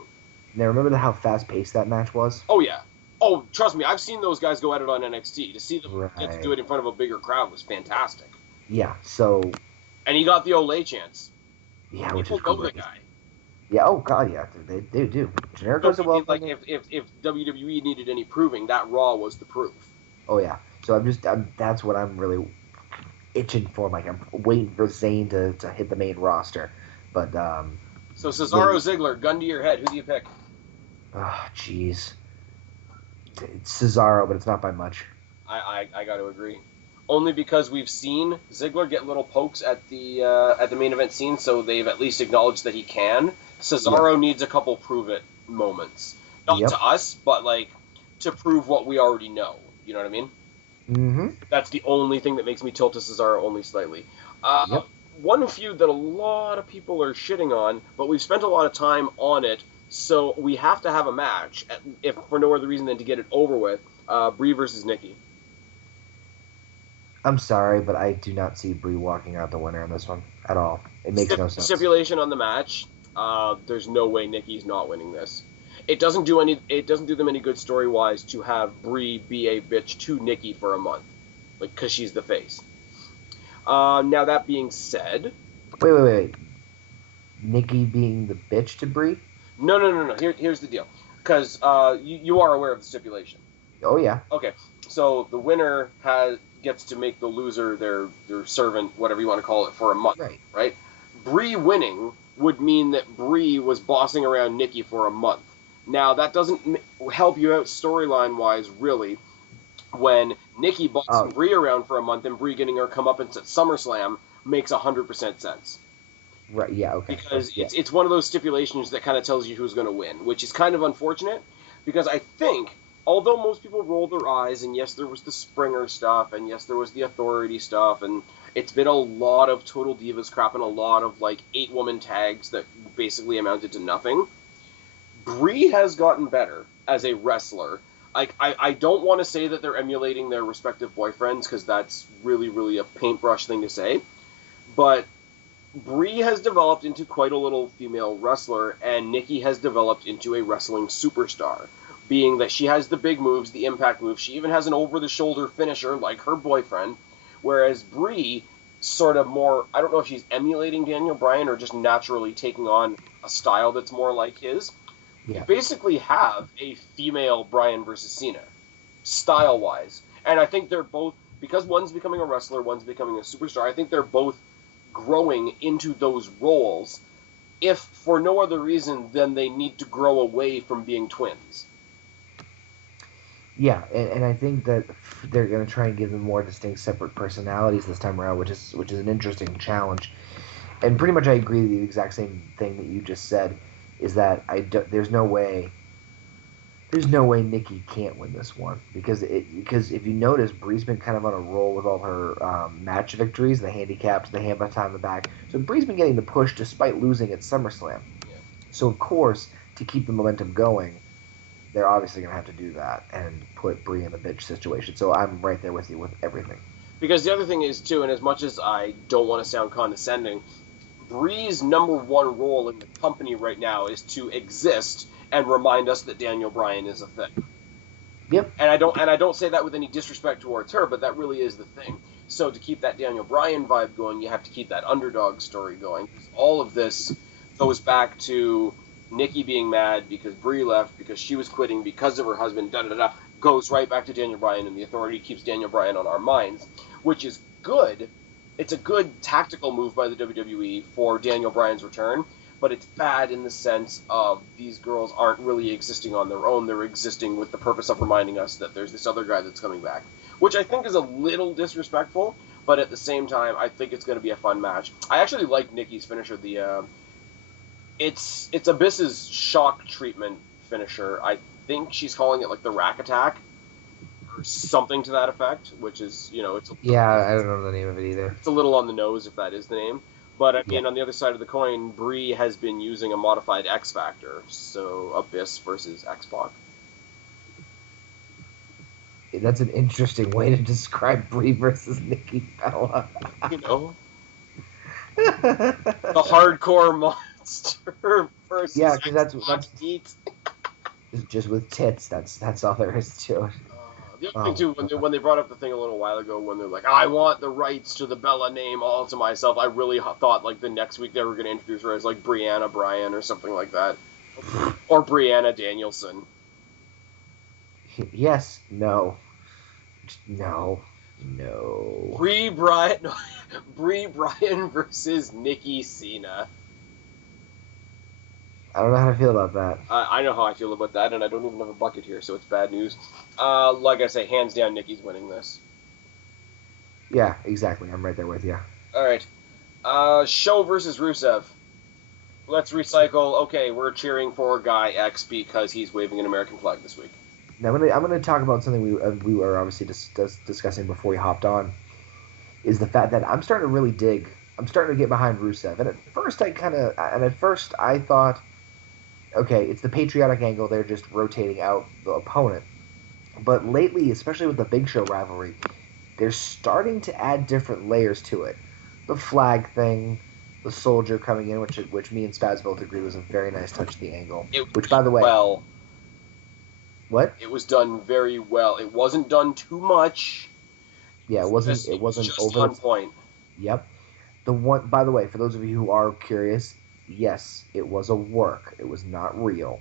Now, remember how fast-paced that match was? Oh, yeah. Oh, trust me, I've seen those guys go at it on NXT. To see them get to do it in front of a bigger crowd was fantastic. Yeah, so... And he got the Olay chance. Yeah, which is People know the guy. Yeah. Oh God, yeah. They do. So Generico's a I mean, like, well-funded. if WWE needed any proving, that Raw was the proof. Oh yeah. So that's what I'm really itching for. Like I'm waiting for Zayn to hit the main roster, but So Cesaro, they. Ziggler, gun to your head. Who do you pick? Oh jeez. It's Cesaro, but it's not by much. I got to agree. Only because we've seen Ziggler get little pokes at the main event scene, so they've at least acknowledged that he can. Yep. Cesaro needs a couple prove it moments, not to Yep. us, but like to prove what we already know. You know what I mean? Mm-hmm. That's the only thing that makes me tilt to Cesaro only slightly. Uh, Yep. One feud that a lot of people are shitting on, but we've spent a lot of time on it, so we have to have a match, if for no other reason than to get it over with. Brie versus Nikki. I'm sorry, but I do not see Brie walking out the winner in this one at all. It makes no sense. Stipulation on the match. There's no way Nikki's not winning this. It doesn't do any. It doesn't do them any good story wise to have Brie be a bitch to Nikki for a month, like because she's the face. Now that being said, Wait. Nikki being the bitch to Brie? no. Here's the deal, because you are aware of the stipulation. Oh yeah. Okay, so the winner gets to make the loser their servant, whatever you want to call it, for a month, Right. right? Brie winning would mean that Brie was bossing around Nikki for a month. Now that doesn't help you out storyline wise, really, when Nikki bossing Oh, Brie around for a month and Brie getting her comeuppance at SummerSlam makes 100% sense right. Yeah. Okay. because Yeah. it's one of those stipulations that kind of tells you who's going to win, which is kind of unfortunate because I think although most people roll their eyes and yes there was the Springer stuff and yes there was the Authority stuff and it's been a lot of Total Divas crap and a lot of like 8-woman tags that basically amounted to nothing. Brie has gotten better as a wrestler. I don't want to say that they're emulating their respective boyfriends because that's really a paintbrush thing to say, but Brie has developed into quite a little female wrestler, and Nikki has developed into a wrestling superstar. Being that she has the big moves, the impact moves, she even has an over-the-shoulder finisher like her boyfriend, whereas Brie sort of more, I don't know if she's emulating Daniel Bryan or just naturally taking on a style that's more like his. You Yeah. basically have a female Bryan versus Cena, style-wise. And I think they're both, because one's becoming a wrestler, one's becoming a superstar, I think they're both growing into those roles, if for no other reason than they need to grow away from being twins. Yeah, and I think that they're going to try and give them more distinct, separate personalities this time around, which is an interesting challenge. And pretty much, I agree with the exact same thing that you just said. Is that there's no way Nikki can't win this one because if you notice, Bree's been kind of on a roll with all her match victories, the handicaps, the hand behind the back. So Bree's been getting the push despite losing at SummerSlam. Yeah. So of course, to keep the momentum going, they're obviously going to have to do that and put Bree in the bitch situation. So I'm right there with you with everything. Because the other thing is, too, and as much as I don't want to sound condescending, Bree's number one role in the company right now is to exist and remind us that Daniel Bryan is a thing. Yep. And I don't say that with any disrespect towards her, but that really is the thing. So to keep that Daniel Bryan vibe going, you have to keep that underdog story going. All of this goes back to Nikki being mad because Brie left, because she was quitting because of her husband, goes right back to Daniel Bryan, and the Authority keeps Daniel Bryan on our minds, which is good. It's a good tactical move by the WWE for Daniel Bryan's return, but it's bad in the sense of these girls aren't really existing on their own. They're existing with the purpose of reminding us that there's this other guy that's coming back, which I think is a little disrespectful, but at the same time, I think it's going to be a fun match. I actually like Nikki's finisher. It's Abyss's shock treatment finisher. I think she's calling it like the rack attack or something to that effect, which is, Yeah, I don't know the name of it either. it's a little on the nose if that is the name. But I Yeah. mean, on the other side of the coin, Brie has been using a modified X Factor, so Abyss versus X-Pac. That's an interesting way to describe Brie versus Nikki Bella. You know, the hardcore monster versus Yeah, because X-Pac that's heat. just with tits. That's all there is to it. The other thing too, when they brought up the thing a little while ago, when they're like, "I want the rights to the Bella name all to myself," I really thought like the next week they were going to introduce her as like Brianna Bryan or something like that, or Brianna Danielson. Yes, no, no. Brie Bryan, Brie Bryan versus Nikki Cena. I don't know how to feel about that. I know how I feel about that, and I don't even have a bucket here, so it's bad news. Like I say, hands down, Nikki's winning this. Yeah, exactly. I'm right there with you. All right. Show versus Rusev. Let's recycle. Okay, we're cheering for guy X because he's waving an American flag this week. Now I'm gonna talk about something we were obviously discussing before we hopped on. Is the fact that I'm starting to really dig. I'm starting to get behind Rusev, and at first I thought, okay, it's the patriotic angle. They're just rotating out the opponent. But lately, especially with the Big Show rivalry, they're starting to add different layers to it. The flag thing, the soldier coming in, which me and Spaz both agree was a very nice touch of the angle. Which, by the way, what? It was done very well. It wasn't done too much. Yeah, it wasn't just over on point. Yep. The one, by the way, for those of you who are curious, yes, it was a work. It was not real.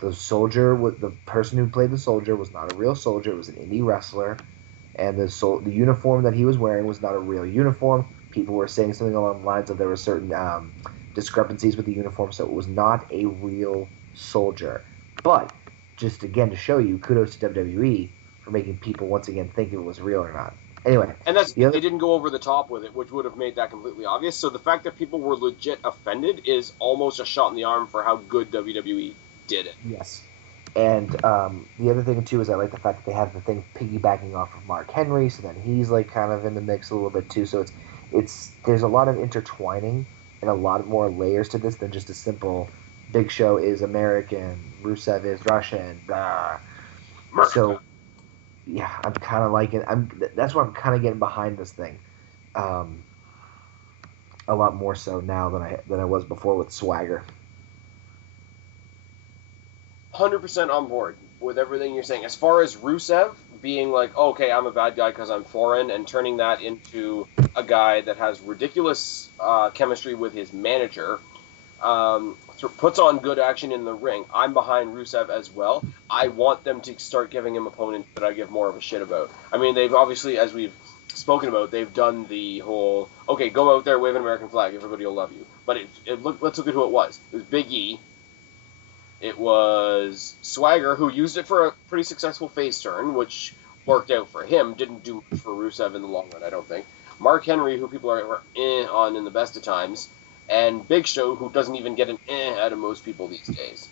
The person who played the soldier was not a real soldier. It was an indie wrestler, and the uniform that he was wearing was not a real uniform. People were saying something along the lines of there were certain discrepancies with the uniform, so it was not a real soldier. But just again to show you, kudos to WWE for making people once again think it was real or not. Anyway, and they didn't go over the top with it, which would have made that completely obvious. So the fact that people were legit offended is almost a shot in the arm for how good WWE did it. Yes. And the other thing too is I like the fact that they have the thing piggybacking off of Mark Henry, so then he's like kind of in the mix a little bit too. So it's there's a lot of intertwining and a lot more layers to this than just a simple Big Show is American, Rusev is Russian, blah. So yeah, I'm kind of liking. That's why I'm kind of getting behind this thing, a lot more so now than I was before with Swagger. 100% on board with everything you're saying. As far as Rusev being like, okay, I'm a bad guy because I'm foreign, and turning that into a guy that has ridiculous chemistry with his manager, puts on good action in the ring. I'm behind Rusev as well. I want them to start giving him opponents that I give more of a shit about. I mean, they've obviously, as we've spoken about, they've done the whole, okay, go out there, wave an American flag, everybody will love you. But let's look at who it was. It was Big E. It was Swagger, who used it for a pretty successful face turn, which worked out for him. Didn't do much for Rusev in the long run, I don't think. Mark Henry, who people are on in the best of times. And Big Show, who doesn't even get an out of most people these days.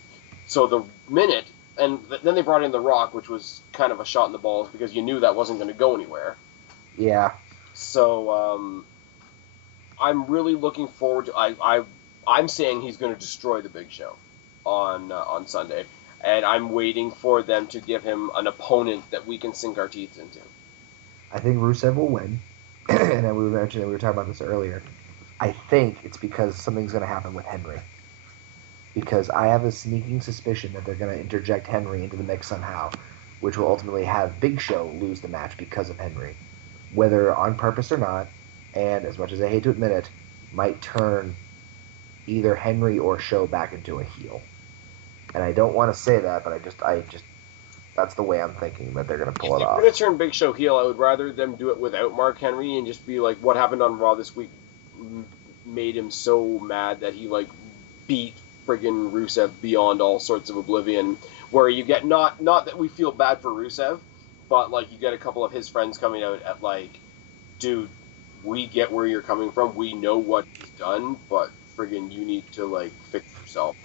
So the minute, and then they brought in The Rock, which was kind of a shot in the balls because you knew that wasn't going to go anywhere. Yeah. So I'm really looking forward to. I'm saying he's going to destroy the Big Show on Sunday, and I'm waiting for them to give him an opponent that we can sink our teeth into. I think Rusev will win, and we were talking about this earlier. I think it's because something's going to happen with Henry. Because I have a sneaking suspicion that they're going to interject Henry into the mix somehow, which will ultimately have Big Show lose the match because of Henry. Whether on purpose or not, and as much as I hate to admit it, might turn either Henry or Show back into a heel. And I don't want to say that, but I just that's the way I'm thinking that they're going to pull it off. If they're going to turn Big Show heel, I would rather them do it without Mark Henry and just be like, what happened on Raw this week made him so mad that he like beat friggin' Rusev beyond all sorts of oblivion, where you get not that we feel bad for Rusev, but like you get a couple of his friends coming out at like, dude, we get where you're coming from, we know what he's done, but friggin' you need to like fix yourself.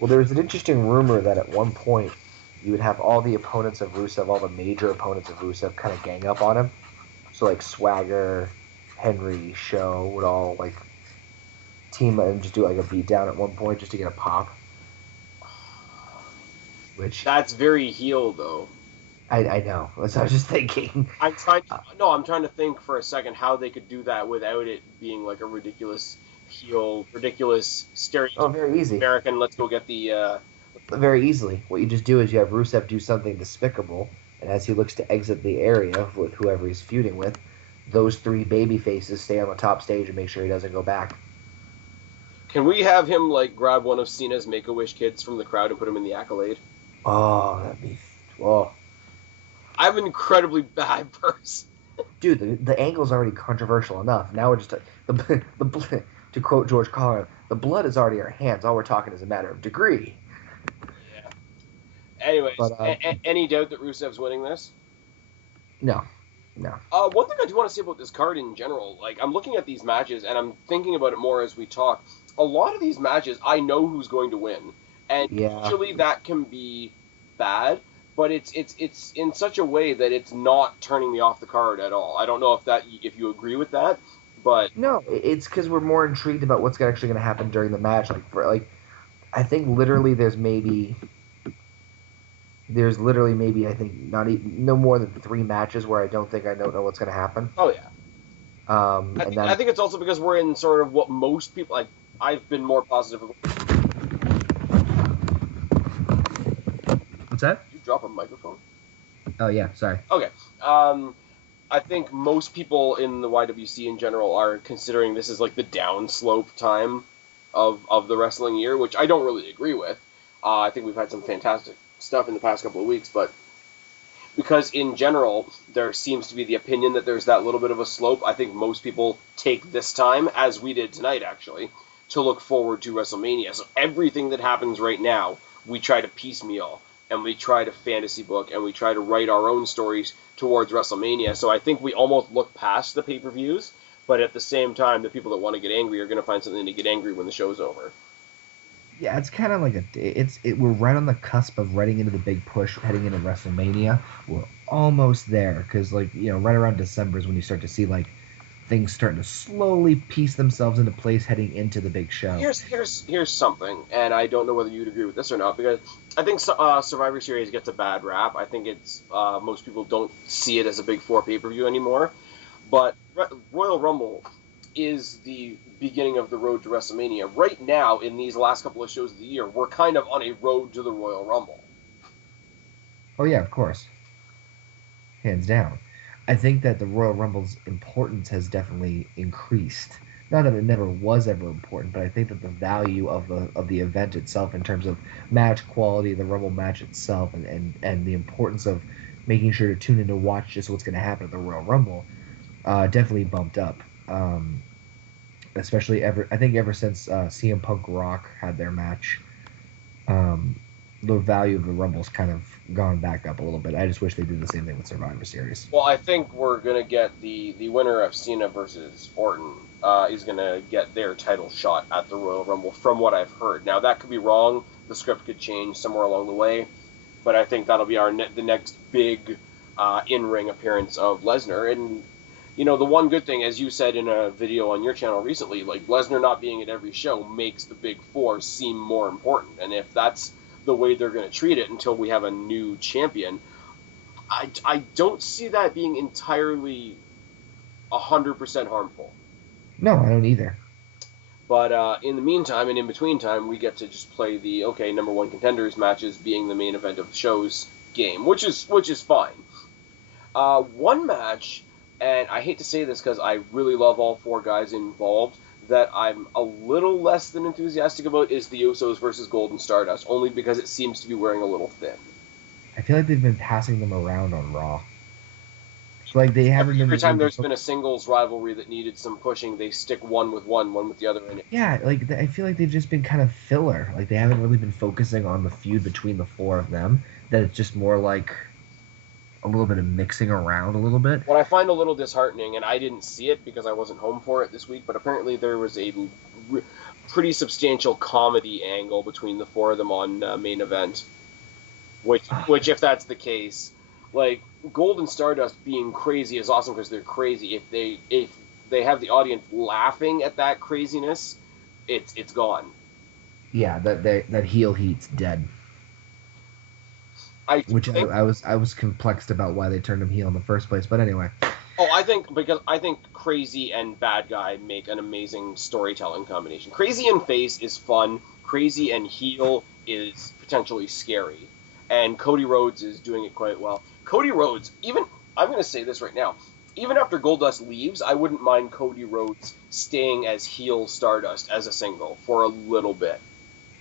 Well, there's an interesting rumor that at one point you would have all the opponents of Rusev, all the major opponents of Rusev kind of gang up on him. So like Swagger, Henry, Show would all like team and just do like a beatdown at one point just to get a pop. Which that's very heel though. I know. That's what I was just thinking. I'm trying to think for a second how they could do that without it being like a ridiculous heel, ridiculous stereotype. Oh, very easy. American. Let's go get the. Very easily. What you just do is you have Rusev do something despicable, and as he looks to exit the area with whoever he's feuding with, those three baby faces stay on the top stage and make sure he doesn't go back. Can we have him like grab one of Cena's Make-A-Wish kids from the crowd and put him in the Accolade? Oh, that'd be... Oh. I'm an incredibly bad person. Dude, the angle's already controversial enough. Now we're just... to quote George Carlin, the blood is already in our hands. All we're talking is a matter of degree. Yeah. Anyways, But, any doubt that Rusev's winning this? No. One thing I do want to say about this card in general, like, I'm looking at these matches, and I'm thinking about it more as we talk. A lot of these matches, I know who's going to win. And usually that can be bad, but it's in such a way that it's not turning me off the card at all. I don't know if you agree with that, but... No, it's because we're more intrigued about what's actually going to happen during the match. I think literally there's literally maybe I think no more than 3 matches where I don't know what's going to happen. Oh yeah. I think it's also because we're in sort of what most people like. I've been more positive. What's that? Did you drop a microphone? Oh yeah, sorry. Okay. I think most people in the YWC in general are considering this as like the downslope time of the wrestling year, which I don't really agree with. I think we've had some fantastic stuff in the past couple of weeks, but because in general there seems to be the opinion that there's that little bit of a slope, I think most people take this time, as we did tonight actually, to look forward to WrestleMania. So everything that happens right now, we try to piecemeal, and we try to fantasy book, and we try to write our own stories towards WrestleMania. So I think we almost look past the pay-per-views, but at the same time, the people that want to get angry are going to find something to get angry when the show's over. Yeah, it's kind of like we're right on the cusp of heading into the big push, heading into WrestleMania. We're almost there because, right around December is when you start to see things starting to slowly piece themselves into place heading into the big show. Here's something, and I don't know whether you'd agree with this or not, because I think Survivor Series gets a bad rap. I think it's most people don't see it as a Big Four pay-per-view anymore, but Royal Rumble is the beginning of the road to WrestleMania. Right now, in these last couple of shows of the year, we're kind of on a road to the Royal Rumble. Oh yeah, of course. Hands down. I think that the Royal Rumble's importance has definitely increased. Not that it never was ever important, but I think that the value of the event itself in terms of match quality, the Rumble match itself, and the importance of making sure to tune in to watch just what's going to happen at the Royal Rumble definitely bumped up. Especially ever since CM Punk Rock had their match, the value of the Rumble's kind of gone back up a little bit. I just wish they did the same thing with Survivor Series. Well, I think we're gonna get the winner of Cena versus Orton is gonna get their title shot at the Royal Rumble, from what I've heard. Now that could be wrong. The script could change somewhere along the way, but I think that'll be the next big in-ring appearance of Lesnar. And the one good thing, as you said in a video on your channel recently, like Lesnar not being at every show makes the Big Four seem more important. And if that's the way they're going to treat it until we have a new champion, I don't see that being entirely 100% harmful. No, I don't either. But in the meantime and in between time, we get to just play the number one contenders matches being the main event of the show's game, which is fine. One match, and I hate to say this because I really love all 4 guys involved, that I'm a little less than enthusiastic about is the Usos versus Golden Stardust, only because it seems to be wearing a little thin. I feel like they've been passing them around on Raw. They haven't been... Every time there's been a singles rivalry that needed some pushing, they stick one with the other in it. Yeah, I feel like they've just been kind of filler. They haven't really been focusing on the feud between the 4 of them. That it's just more like a little bit of mixing around a little bit. What I find a little disheartening, and I didn't see it because I wasn't home for it this week, but apparently there was a pretty substantial comedy angle between the 4 of them on main event. Which, if that's the case, Golden Stardust being crazy is awesome because they're crazy. If they have the audience laughing at that craziness, it's gone. Yeah, that heel heat's dead. I was complexed about why they turned him heel in the first place, but anyway. Oh, I think crazy and bad guy make an amazing storytelling combination. Crazy and face is fun. Crazy and heel is potentially scary. and Cody Rhodes is doing it quite well. Cody Rhodes, I'm going to say this right now, even after Goldust leaves, I wouldn't mind Cody Rhodes staying as heel Stardust as a single for a little bit.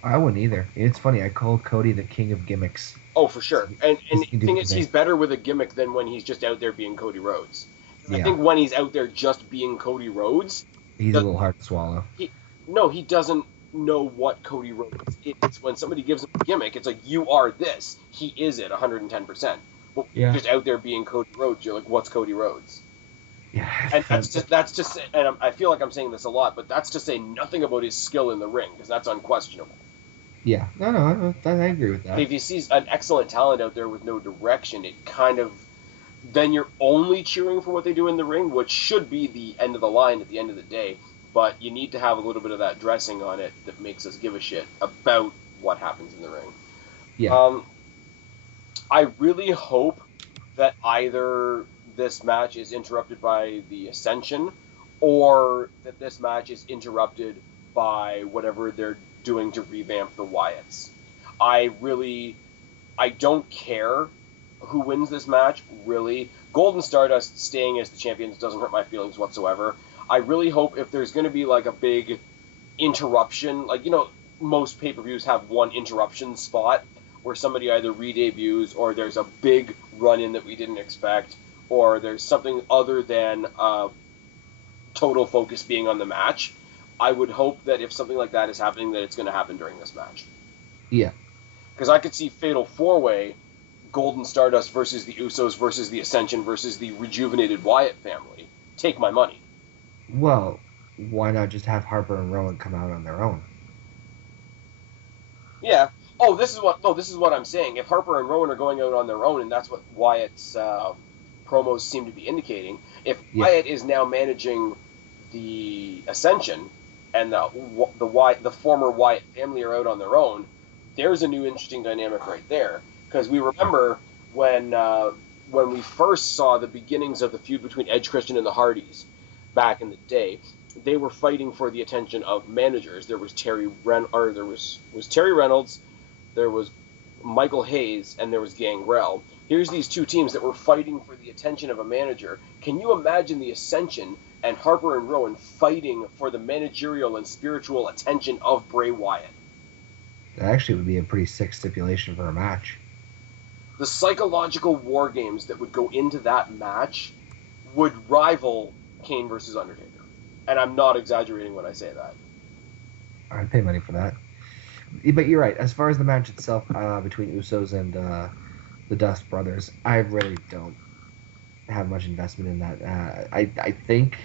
I wouldn't either. It's funny. I call Cody the king of gimmicks. Oh, for sure. And the thing is, anything. he's better with a gimmick than when he's just out there being Cody Rhodes. Yeah. I think when he's out there just being Cody Rhodes, he's a little hard to swallow. He doesn't know what Cody Rhodes is. When somebody gives him a gimmick, it's like, you are this. He is it 110%. But just out there being Cody Rhodes, you're like, what's Cody Rhodes? Yeah. And that's just, and I feel like I'm saying this a lot, but that's to say nothing about his skill in the ring, because that's unquestionable. Yeah, no, I agree with that. If you see an excellent talent out there with no direction, it kind of, then you're only cheering for what they do in the ring, which should be the end of the line at the end of the day, but you need to have a little bit of that dressing on it that makes us give a shit about what happens in the ring. Yeah. I really hope that either this match is interrupted by the Ascension, or that this match is interrupted by whatever they're doing to revamp the Wyatts. I don't care who wins this match, really. Golden Stardust staying as the champions doesn't hurt my feelings whatsoever. I really hope if there's going to be like a big interruption, like, most pay-per-views have one interruption spot where somebody either re-debuts, or there's a big run-in that we didn't expect, or there's something other than total focus being on the match. I would hope that if something like that is happening, that it's going to happen during this match. Yeah. Because I could see Fatal 4-Way, Golden Stardust versus the Usos versus the Ascension versus the rejuvenated Wyatt family. Take my money. Well, why not just have Harper and Rowan come out on their own? Yeah. This is what I'm saying. If Harper and Rowan are going out on their own, and that's what Wyatt's promos seem to be indicating, if Wyatt is now managing the Ascension, and the former Wyatt family are out on their own, there's a new interesting dynamic right there. Because we remember when we first saw the beginnings of the feud between Edge, Christian, and the Hardys back in the day, they were fighting for the attention of managers. There was Terry Reynolds, there was Michael Hayes, and there was Gangrel. Here's these two teams that were fighting for the attention of a manager. Can you imagine the Ascension and Harper and Rowan fighting for the managerial and spiritual attention of Bray Wyatt? That actually would be a pretty sick stipulation for a match. The psychological war games that would go into that match would rival Kane versus Undertaker. And I'm not exaggerating when I say that. I'd pay money for that. But you're right. As far as the match itself between Usos and the Dust Brothers, I really don't have much investment in that. I think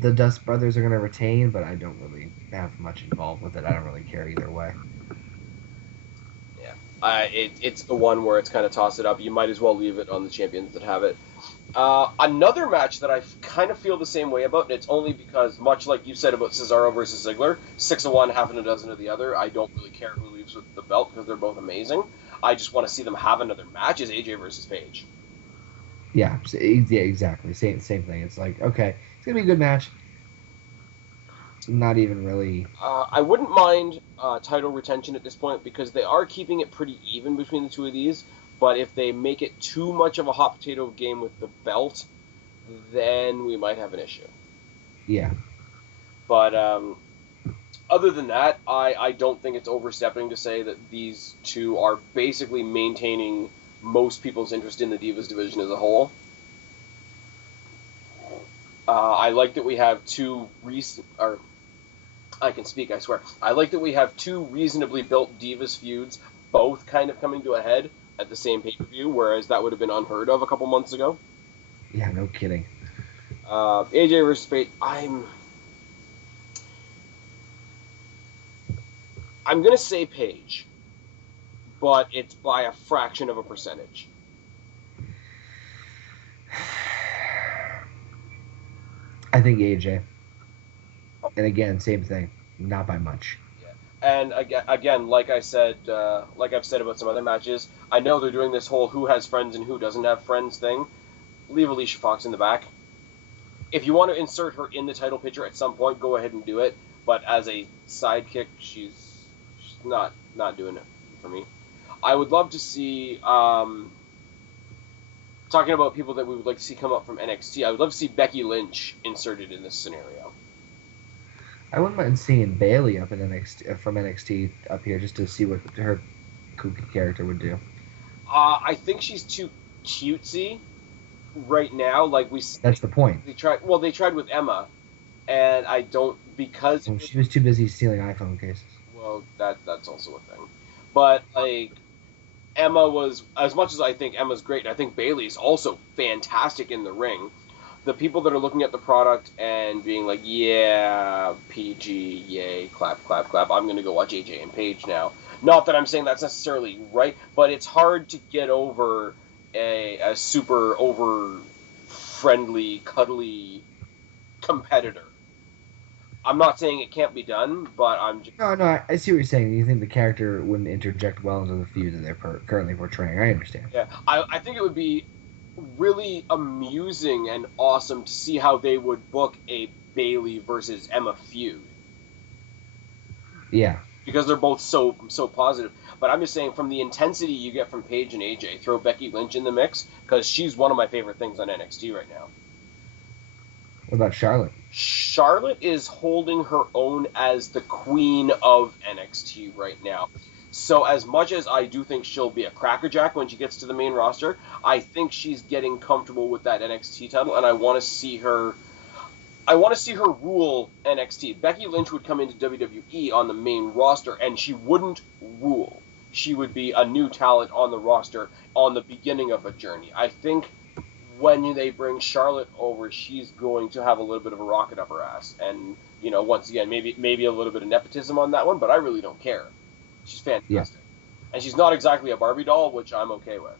the Dust Brothers are going to retain, but I don't really have much involved with it. I don't really care either way. Yeah. It's the one where it's kind of toss it up. You might as well leave it on the champions that have it. Another match that I kind of feel the same way about, and it's only because, much like you said about Cesaro versus Ziggler, 6 of one, half a dozen of the other, I don't really care who leaves with the belt because they're both amazing. I just want to see them have another match, is AJ versus Paige. Yeah, exactly. Same thing. It's like, okay, it's going to be a good match. Not even really... I wouldn't mind title retention at this point because they are keeping it pretty even between the two of these. But if they make it too much of a hot potato game with the belt, then we might have an issue. Yeah. But other than that, I don't think it's overstepping to say that these two are basically maintaining most people's interest in the Divas division as a whole. I like that we have I can speak, I swear. I like that we have two reasonably built Divas feuds, both kind of coming to a head at the same pay-per-view, whereas that would have been unheard of a couple months ago. Yeah, no kidding. AJ versus Paige, I'm going to say Paige, but it's by a fraction of a percentage. I think AJ. And again, same thing. Not by much. And again, like I've said about some other matches, I know they're doing this whole who has friends and who doesn't have friends thing. Leave Alicia Fox in the back. If you want to insert her in the title picture at some point, go ahead and do it. But as a sidekick, she's not doing it for me. I would love to see, talking about people that we would like to see come up from NXT, I would love to see Becky Lynch inserted in this scenario. I wouldn't mind seeing Bailey up in NXT from NXT up here just to see what her kooky character would do. I think she's too cutesy right now. Like That's the point. They tried with Emma, and I don't because Well, she was too busy stealing iPhone cases. well that's also a thing, but like Emma was, as much as I think Emma's great, I think Bailey's also fantastic in the ring. The people that are looking at the product and being like, yeah, PG, yay, clap, clap, clap, I'm going to go watch AJ and Paige now. Not that I'm saying that's necessarily right, but it's hard to get over a super over-friendly, cuddly competitor. I'm not saying it can't be done, but I'm just... No, I see what you're saying. You think the character wouldn't interject well into the feud that they're currently portraying. I understand. Yeah, I think it would be really amusing and awesome to see how they would book a Bailey versus Emma feud. Yeah. Because they're both so positive. But I'm just saying, from the intensity you get from Paige and AJ, throw Becky Lynch in the mix, because she's one of my favorite things on NXT right now. What about Charlotte? Charlotte is holding her own as the queen of NXT right now. So as much as I do think she'll be a crackerjack when she gets to the main roster, I think she's getting comfortable with that NXT title, and I want to see her rule NXT. Becky Lynch would come into WWE on the main roster, and she wouldn't rule. She would be a new talent on the roster on the beginning of a journey. I think when they bring Charlotte over, she's going to have a little bit of a rocket up her ass. And, once again, maybe a little bit of nepotism on that one, but I really don't care. She's fantastic. Yeah. And she's not exactly a Barbie doll, which I'm okay with.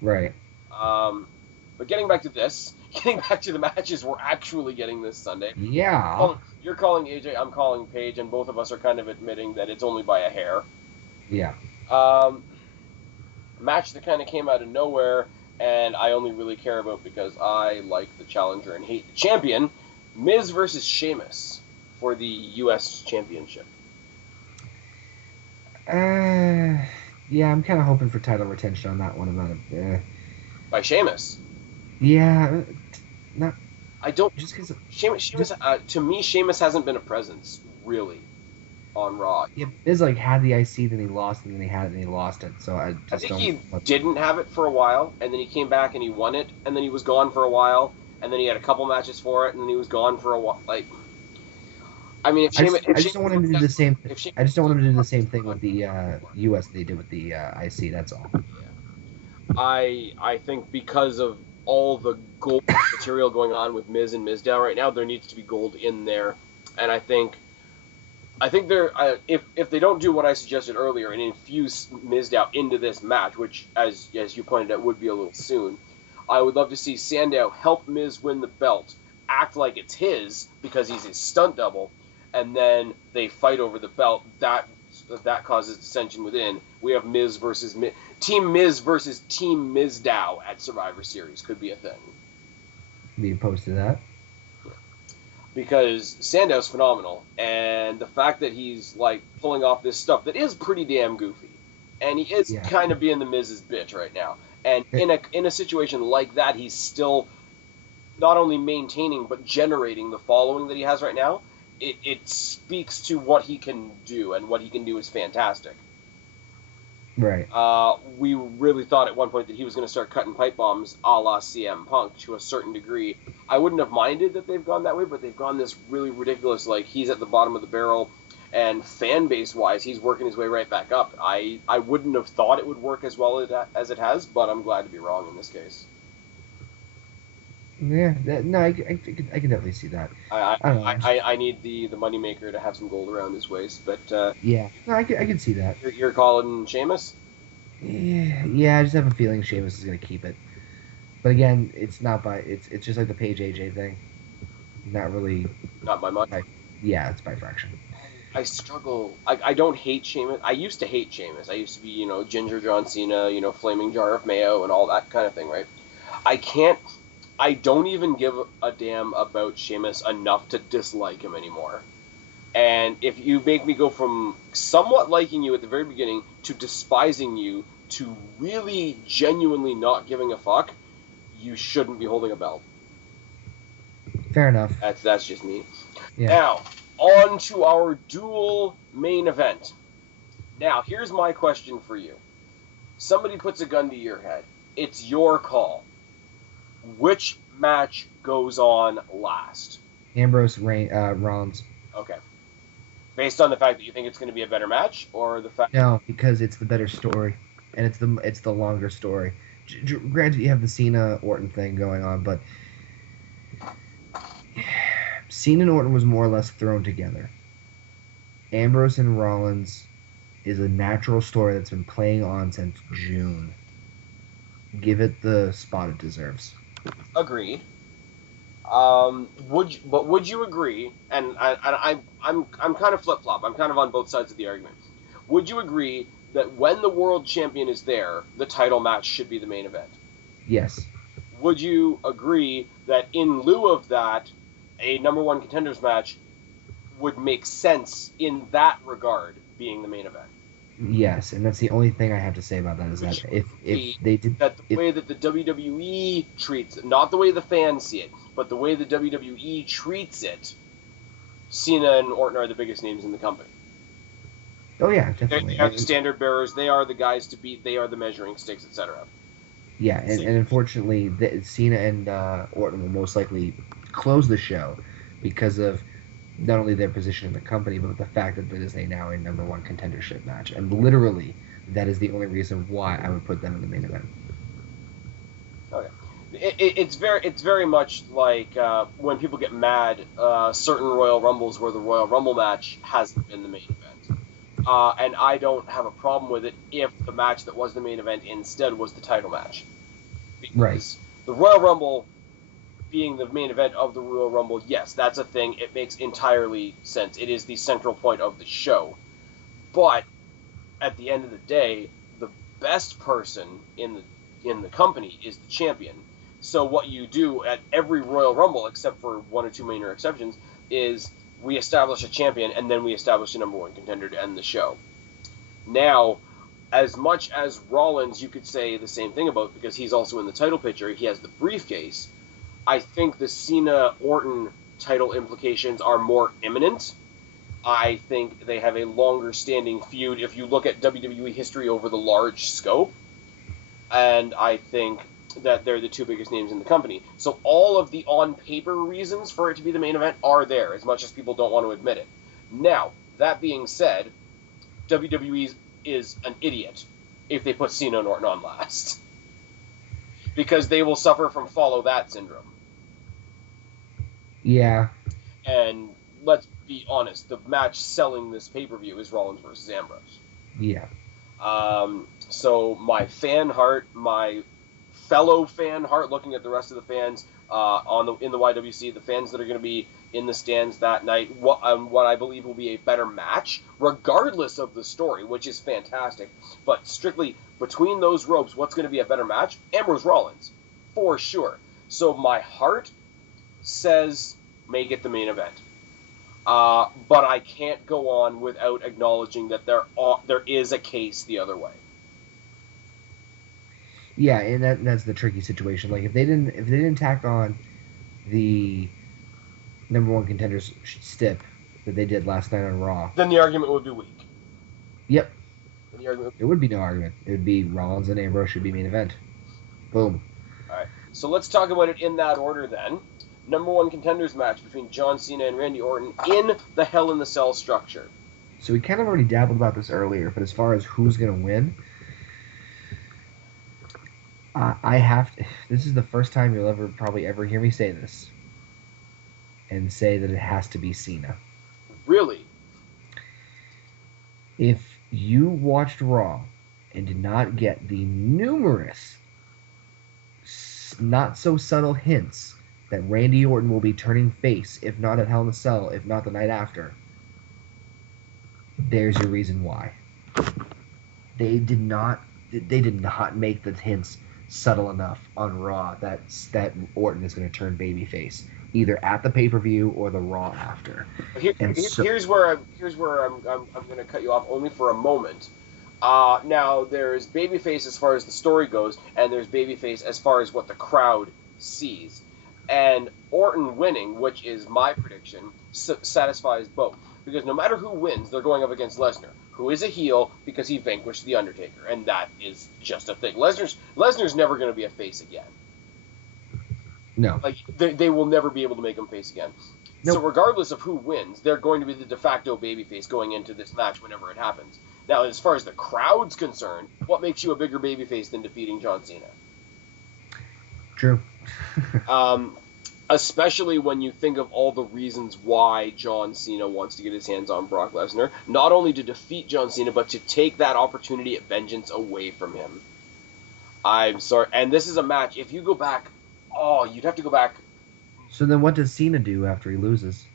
Right. But getting back to the matches we're actually getting this Sunday. Yeah. You're calling AJ, I'm calling Paige, and both of us are kind of admitting that it's only by a hair. Yeah. Match that kind of came out of nowhere, and I only really care about because I like the challenger and hate the champion. Miz versus Sheamus for the U.S. Championship. Yeah, I'm kind of hoping for title retention on that one. By Sheamus. Yeah, not. I don't. Just because Sheamus, to me, Sheamus hasn't been a presence really on Raw. Yeah, Miz had the IC, then he lost, and then he had it, and he lost it. So I think he didn't have it for a while, and then he came back and he won it, and then he was gone for a while, and then he had a couple matches for it, and then he was gone for a while. I mean, I just don't want him to do the same. I just don't want him to do the same thing with the US they did with the IC. That's all. Yeah. I think because of all the gold material going on with Miz and Mizdow right now, there needs to be gold in there, and I think they're if they don't do what I suggested earlier and infuse Mizdow into this match, which as you pointed out would be a little soon, I would love to see Sandow help Miz win the belt, act like it's his because he's his stunt double, and then they fight over the belt. That causes dissension within. We have Team Miz versus Team Mizdow at Survivor Series could be a thing. Be opposed to that? Because Sandow's phenomenal, and the fact that he's pulling off this stuff that is pretty damn goofy, and he is kind of being the Miz's bitch right now. And in a situation like that, he's still not only maintaining but generating the following that he has right now. It speaks to what he can do, and what he can do is fantastic. Right. We really thought at one point that he was going to start cutting pipe bombs a la CM Punk to a certain degree. I wouldn't have minded that they've gone that way, but they've gone this really ridiculous, he's at the bottom of the barrel, and fan base wise, he's working his way right back up. I wouldn't have thought it would work as well as it has, but I'm glad to be wrong in this case. Yeah, I can definitely see that. I need the moneymaker to have some gold around his waist, but yeah, no, I can see that. You're calling Sheamus? Yeah, I just have a feeling Sheamus is gonna keep it, but again, it's just like the Paige AJ thing, not really. Not by much. Yeah, it's by fraction. I struggle. I don't hate Sheamus. I used to hate Sheamus. I used to be Ginger John Cena, flaming jar of mayo and all that kind of thing, right? I don't even give a damn about Sheamus enough to dislike him anymore. And if you make me go from somewhat liking you at the very beginning to despising you to really genuinely not giving a fuck, you shouldn't be holding a belt. Fair enough. That's just me. Yeah. Now, on to our dual main event. Now, here's my question for you. Somebody puts a gun to your head. It's your call. Which match goes on last? Ambrose Rollins. Okay. Based on the fact that you think it's going to be a better match, or the fact? No, because it's the better story, and it's the longer story. Granted, you have the Cena Orton thing going on, but Cena and Orton was more or less thrown together. Ambrose and Rollins is a natural story that's been playing on since June. Give it the spot it deserves. Agreed. Would you agree? And I'm kind of flip flop. I'm kind of on both sides of the argument. Would you agree that when the world champion is there, the title match should be the main event? Yes. Would you agree that in lieu of that, a number one contenders match would make sense in that regard, being the main event? Yes, and that's the only thing I have to say about that is that if they did that the way that the WWE treats it, not the way the fans see it, but the way the WWE treats it, Cena and Orton are the biggest names in the company. Oh yeah, definitely. They are the standard bearers. They are the guys to beat. They are the measuring sticks, etc. Yeah, and unfortunately, Cena and Orton will most likely close the show because of not only their position in the company, but the fact that it is now a number one contendership match. And literally, that is the only reason why I would put them in the main event. Okay. It's very much like when people get mad, certain Royal Rumbles where the Royal Rumble match hasn't been the main event. And I don't have a problem with it if the match that was the main event instead was the title match. Because right. The Royal Rumble being the main event of the Royal Rumble, yes, that's a thing. It makes entirely sense. It is the central point of the show. But at the end of the day, the best person in the company is the champion. So what you do at every Royal Rumble, except for one or two minor exceptions, is we establish a champion and then we establish a number one contender to end the show. Now, as much as Rollins, you could say the same thing about, because he's also in the title picture, he has the briefcase. I think the Cena-Orton title implications are more imminent. I think they have a longer-standing feud if you look at WWE history over the large scope. And I think that they're the two biggest names in the company. So all of the on-paper reasons for it to be the main event are there, as much as people don't want to admit it. Now, that being said, WWE is an idiot if they put Cena and Orton on last. Because they will suffer from follow that syndrome. Yeah. And let's be honest, the match selling this pay-per-view is Rollins versus Ambrose. Yeah. So my fan heart, my fellow fan heart, looking at the rest of the fans in the YWC, the fans that are going to be in the stands that night, what I believe will be a better match, regardless of the story, which is fantastic. But strictly between those ropes, what's going to be a better match? Ambrose Rollins, for sure. So my heart says make it the main event. But I can't go on without acknowledging that there is a case the other way. Yeah, and that's the tricky situation. Like if they didn't tack on the number one contenders stip that they did last night on Raw, then the argument would be weak. Yep. It would be no argument. It would be Rollins and Ambrose should be main event. Boom. All right. So let's talk about it in that order then. Number one contenders match between John Cena and Randy Orton in the Hell in the Cell structure. So we kind of already dabbled about this earlier, but as far as who's going to win, this is the first time you'll probably ever hear me say this, and say that it has to be Cena. Really? If you watched Raw and did not get the numerous, not so subtle hints that Randy Orton will be turning face, if not at Hell in a Cell, if not the night after, there's your reason why. They did not make the hints subtle enough on Raw that Orton is going to turn babyface. either at the pay-per-view or the Raw after. And so, Here's where I'm going to cut you off only for a moment. Now there's babyface as far as the story goes, and there's babyface as far as what the crowd sees. And Orton winning, which is my prediction, satisfies both. Because no matter who wins, they're going up against Lesnar, who is a heel because he vanquished The Undertaker, and that is just a thing. Lesnar's never going to be a face again. no. Like, they will never be able to make him face again. Nope. So regardless of who wins, they're going to be the de facto babyface going into this match whenever it happens. Now, as far as the crowd's concerned, what makes you a bigger babyface than defeating John Cena? True. Especially when you think of all the reasons why John Cena wants to get his hands on Brock Lesnar, not only to defeat John Cena, but to take that opportunity at vengeance away from him. I'm sorry. And this is a match, if you go back, you'd have to go back. So then what does Cena do after he loses?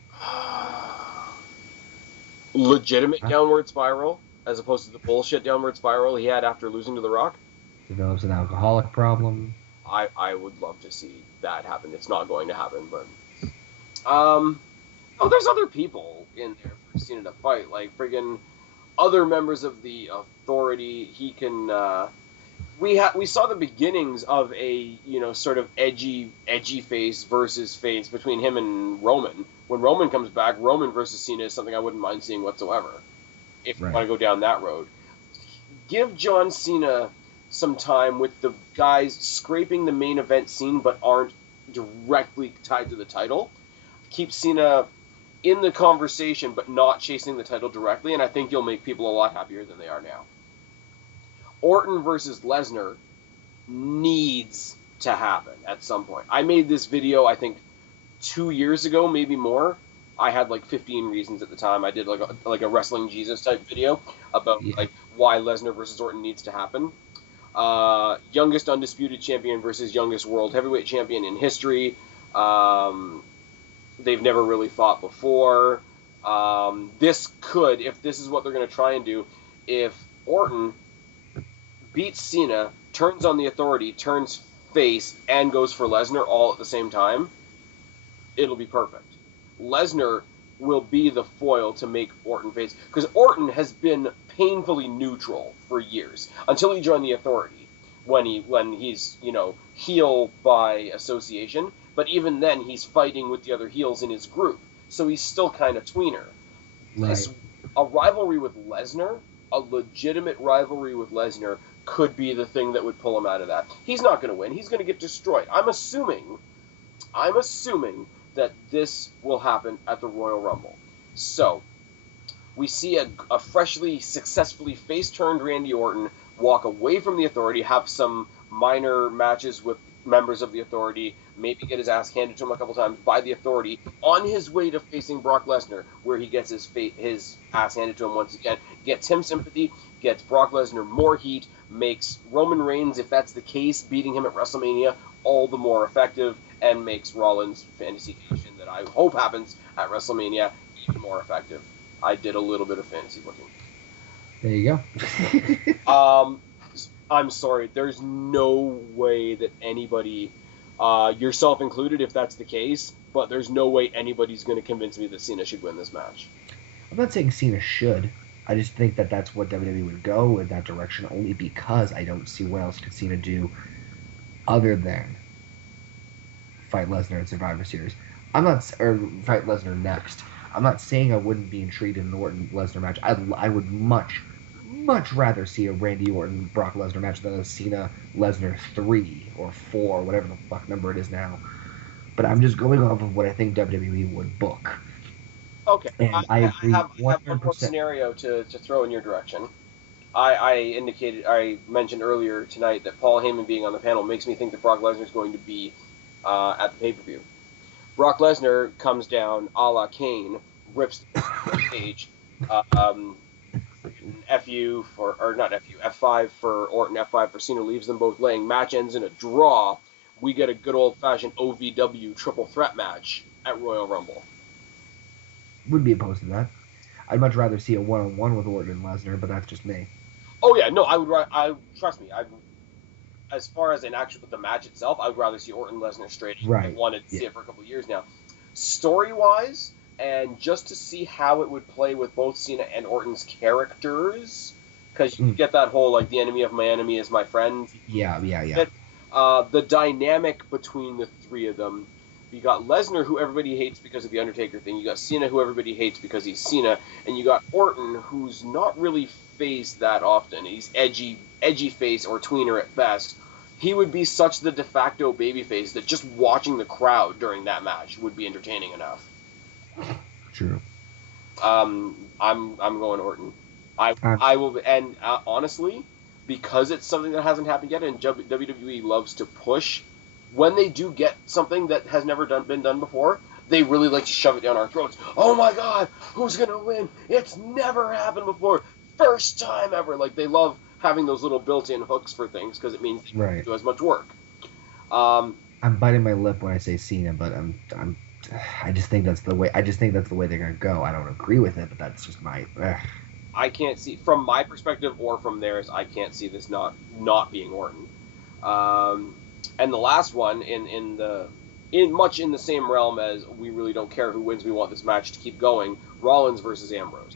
Legitimate downward spiral, as opposed to the bullshit downward spiral he had after losing to The Rock. Develops an alcoholic problem. I would love to see that happen. It's not going to happen, but there's other people in there for Cena to fight, like friggin' other members of the Authority. He can. We saw the beginnings of a sort of edgy face versus face between him and Roman. When Roman comes back, Roman versus Cena is something I wouldn't mind seeing whatsoever. If you want to go down that road, give John Cena some time with the guys scraping the main event scene but aren't directly tied to the title. Keep Cena in the conversation but not chasing the title directly, and I think you'll make people a lot happier than they are now. Orton versus Lesnar needs to happen at some point. I made this video, I think, 2 years ago, maybe more. I had like 15 reasons at the time. I did like a Wrestling Jesus type video about like why Lesnar versus Orton needs to happen. Youngest undisputed champion versus youngest world heavyweight champion in history. They've never really fought before. This could, if this is what they're going to try and do, if Orton beats Cena, turns on the Authority, turns face, and goes for Lesnar all at the same time, it'll be perfect. Lesnar will be the foil to make Orton face, because Orton has been painfully neutral for years until he joined the Authority, when he's heel by association, but even then he's fighting with the other heels in his group, so he's still kind of tweener. Right. A rivalry with Lesnar, a legitimate rivalry with Lesnar, could be the thing that would pull him out of that. He's not going to win. He's going to get destroyed. I'm assuming that this will happen at the Royal Rumble. So, we see a freshly, successfully face-turned Randy Orton walk away from the Authority, have some minor matches with members of the Authority, maybe get his ass handed to him a couple times by the Authority, on his way to facing Brock Lesnar, where he gets his ass handed to him once again, gets him sympathy, gets Brock Lesnar more heat, makes Roman Reigns, if that's the case, beating him at WrestleMania all the more effective, and makes Rollins' fantasy creation that I hope happens at WrestleMania even more effective. I did a little bit of fantasy booking. There you go. I'm sorry, there's no way that anybody, yourself included if that's the case, but there's no way anybody's going to convince me that Cena should win this match. I'm not saying Cena should. I just think that that's what WWE would go in that direction, only because I don't see what else could Cena do other than fight Lesnar in Survivor Series. Or fight Lesnar next. I'm not saying I wouldn't be intrigued in an Orton-Lesnar match. I would much rather see a Randy Orton-Brock Lesnar match than a Cena-Lesnar 3 or 4, whatever the fuck number it is now. But I'm just going off of what I think WWE would book. Okay, and I agree. I have one more scenario to throw in your direction. I mentioned earlier tonight that Paul Heyman being on the panel makes me think that Brock Lesnar is going to be at the pay-per-view. Brock Lesnar comes down a la Kane, rips the stage, F5 for Orton, F5 for Cena, leaves them both laying, match ends in a draw. We get a good old-fashioned OVW triple threat match at Royal Rumble. Would be opposed to that. I'd much rather see a one-on-one with Orton and Lesnar, but that's just me. Oh yeah, no, trust me. As far as the match itself, I would rather see Orton Lesnar straight. Right. I've wanted to see it for a couple of years now. story-wise, and just to see how it would play with both Cena and Orton's characters, because you get that whole, like, the enemy of my enemy is my friend. Yeah. The dynamic between the three of them. You got Lesnar, who everybody hates because of the Undertaker thing. You got Cena, who everybody hates because he's Cena. And you got Orton, who's not really faced that often. He's edgy face or tweener at best. He would be such the de facto babyface that just watching the crowd during that match would be entertaining enough. True. I'm going Orton. I will, and honestly, because it's something that hasn't happened yet, and WWE loves to push, when they do get something that has never been done before, they really like to shove it down our throats. Oh my God, who's gonna win? It's never happened before, first time ever. Like, they love having those little built-in hooks for things because it means they don't do as much work. I'm biting my lip when I say Cena, but I just think that's the way. I just think that's the way they're gonna go. I don't agree with it, but that's just my. I can't see, from my perspective or from theirs, I can't see this not being Orton. And the last one in much in the same realm as we really don't care who wins, we want this match to keep going. Rollins versus Ambrose.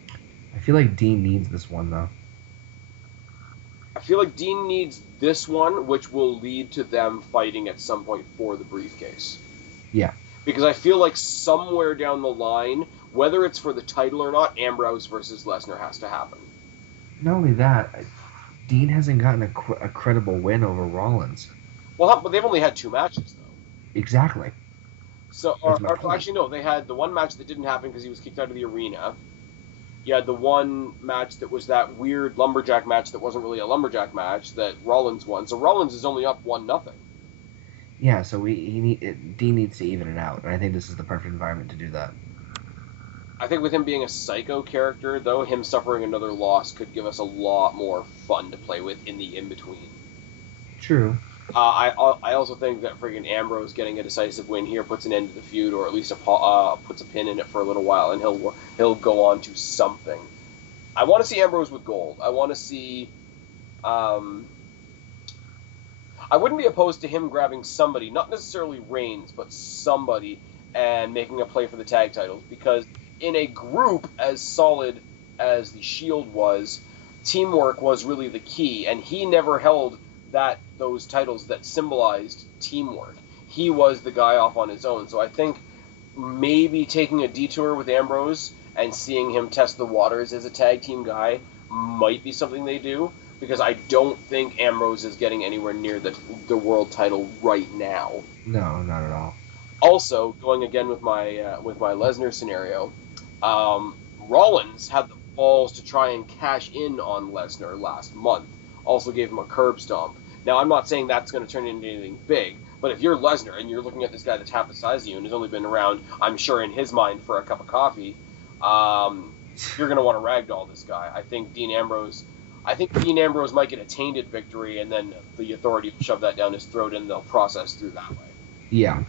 I feel like Dean needs this one though. I feel like Dean needs this one, which will lead to them fighting at some point for the briefcase. Yeah. Because I feel like somewhere down the line, whether it's for the title or not, Ambrose versus Lesnar has to happen. Not only that, Dean hasn't gotten a credible win over Rollins. Well, but they've only had 2 matches, though. Exactly. So, actually, no, they had the one match that didn't happen because he was kicked out of the arena. You had the one match that was that weird lumberjack match that wasn't really a lumberjack match that Rollins won. So Rollins is only up 1-0. Yeah, so Dean needs to even it out, and I think this is the perfect environment to do that. I think with him being a psycho character, though, him suffering another loss could give us a lot more fun to play with in the in-between. True. I also think that friggin' Ambrose getting a decisive win here puts an end to the feud, or at least puts a pin in it for a little while, and he'll go on to something. I want to see Ambrose with gold. I want to see. I wouldn't be opposed to him grabbing somebody, not necessarily Reigns, but somebody, and making a play for the tag titles, because in a group as solid as the Shield was, teamwork was really the key, and he never held those titles that symbolized teamwork. He was the guy off on his own. So I think maybe taking a detour with Ambrose and seeing him test the waters as a tag team guy might be something they do, because I don't think Ambrose is getting anywhere near the world title right now. No, not at all. Also, going again with my Lesnar scenario, Rollins had the balls to try and cash in on Lesnar last month. Also gave him a curb stomp. Now, I'm not saying that's going to turn into anything big, but if you're Lesnar and you're looking at this guy that's half the size of you and has only been around, I'm sure in his mind, for a cup of coffee, you're going to want to ragdoll this guy. I think Dean Ambrose might get a tainted victory, and then the Authority will shove that down his throat, and they'll process through that way. Yeah,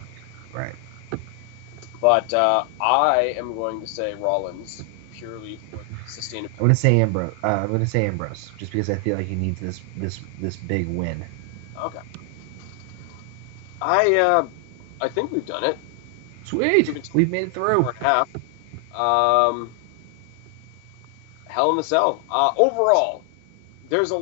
right. But I am going to say Rollins, purely for sustainability. I'm going to say Ambrose, just because I feel like he needs this big win. Okay. I think we've done it. Sweet, we've made it through. 4.5. Hell in the Cell. Overall, there's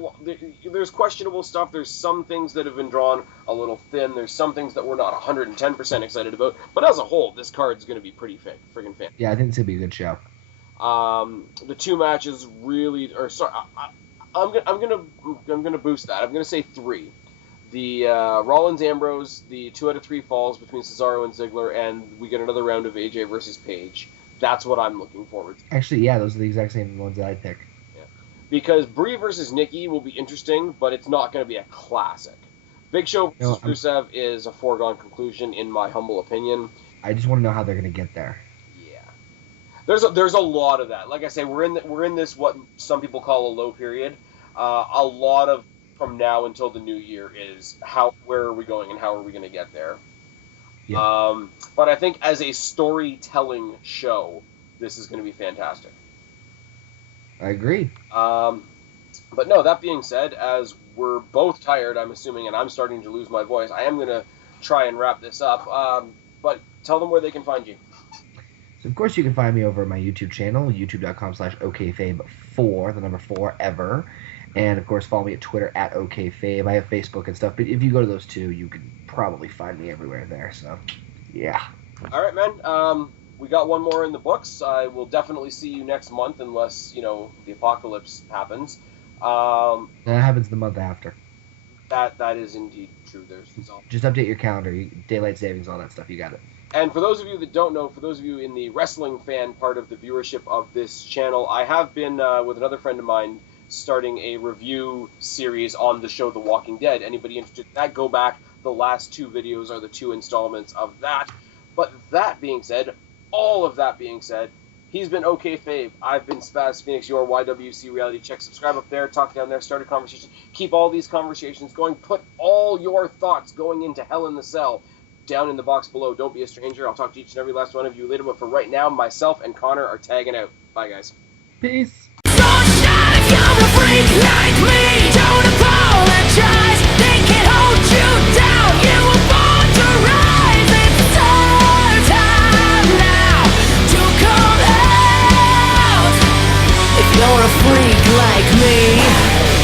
questionable stuff. There's some things that have been drawn a little thin. There's some things that we're not 110% excited about. But as a whole, this card's going to be pretty friggin' fan. Yeah, I think it's going to be a good show. The 2 matches really, I'm gonna boost that. I'm gonna say 3. The Rollins Ambrose, the 2 out of 3 falls between Cesaro and Ziggler, and we get another round of AJ versus Paige. That's what I'm looking forward to. Actually, yeah, those are the exact same ones that I picked. Yeah. Because Brie versus Nikki will be interesting, but it's not going to be a classic. Big Show versus Rusev is a foregone conclusion, in my humble opinion. I just want to know how they're going to get there. There's a lot of that. Like I say, we're in this what some people call a low period. A lot of from now until the new year is where are we going and how are we going to get there. Yeah. But I think as a storytelling show, this is going to be fantastic. I agree. But no, that being said, as we're both tired, I'm assuming, and I'm starting to lose my voice, I am going to try and wrap this up. But tell them where they can find you. So of course you can find me over at my YouTube channel, youtube.com/OKayFabe4, the number 4 ever. And of course follow me at Twitter at OKayFabe. I have Facebook and stuff, but if you go to those two, you can probably find me everywhere there. So yeah. All right, man. We got one more in the books. I will definitely see you next month unless, the apocalypse happens. That happens the month after. That is indeed true. Just update your calendar, daylight savings, all that stuff. You got it. And for those of you that don't know, for those of you in the wrestling fan part of the viewership of this channel, I have been, with another friend of mine, starting a review series on the show The Walking Dead. Anybody interested in that, go back. The last 2 videos are the 2 installments of that. But that being said, all of that being said, he's been OKayFabe. I've been Spaz Phoenix, your YWC reality check. Subscribe up there, talk down there, start a conversation. Keep all these conversations going. Put all your thoughts going into Hell in the Cell down in the box below. Don't be a stranger. I'll talk to each and every last one of you later. But for right now, myself and Connor are tagging out. Bye, guys. Peace.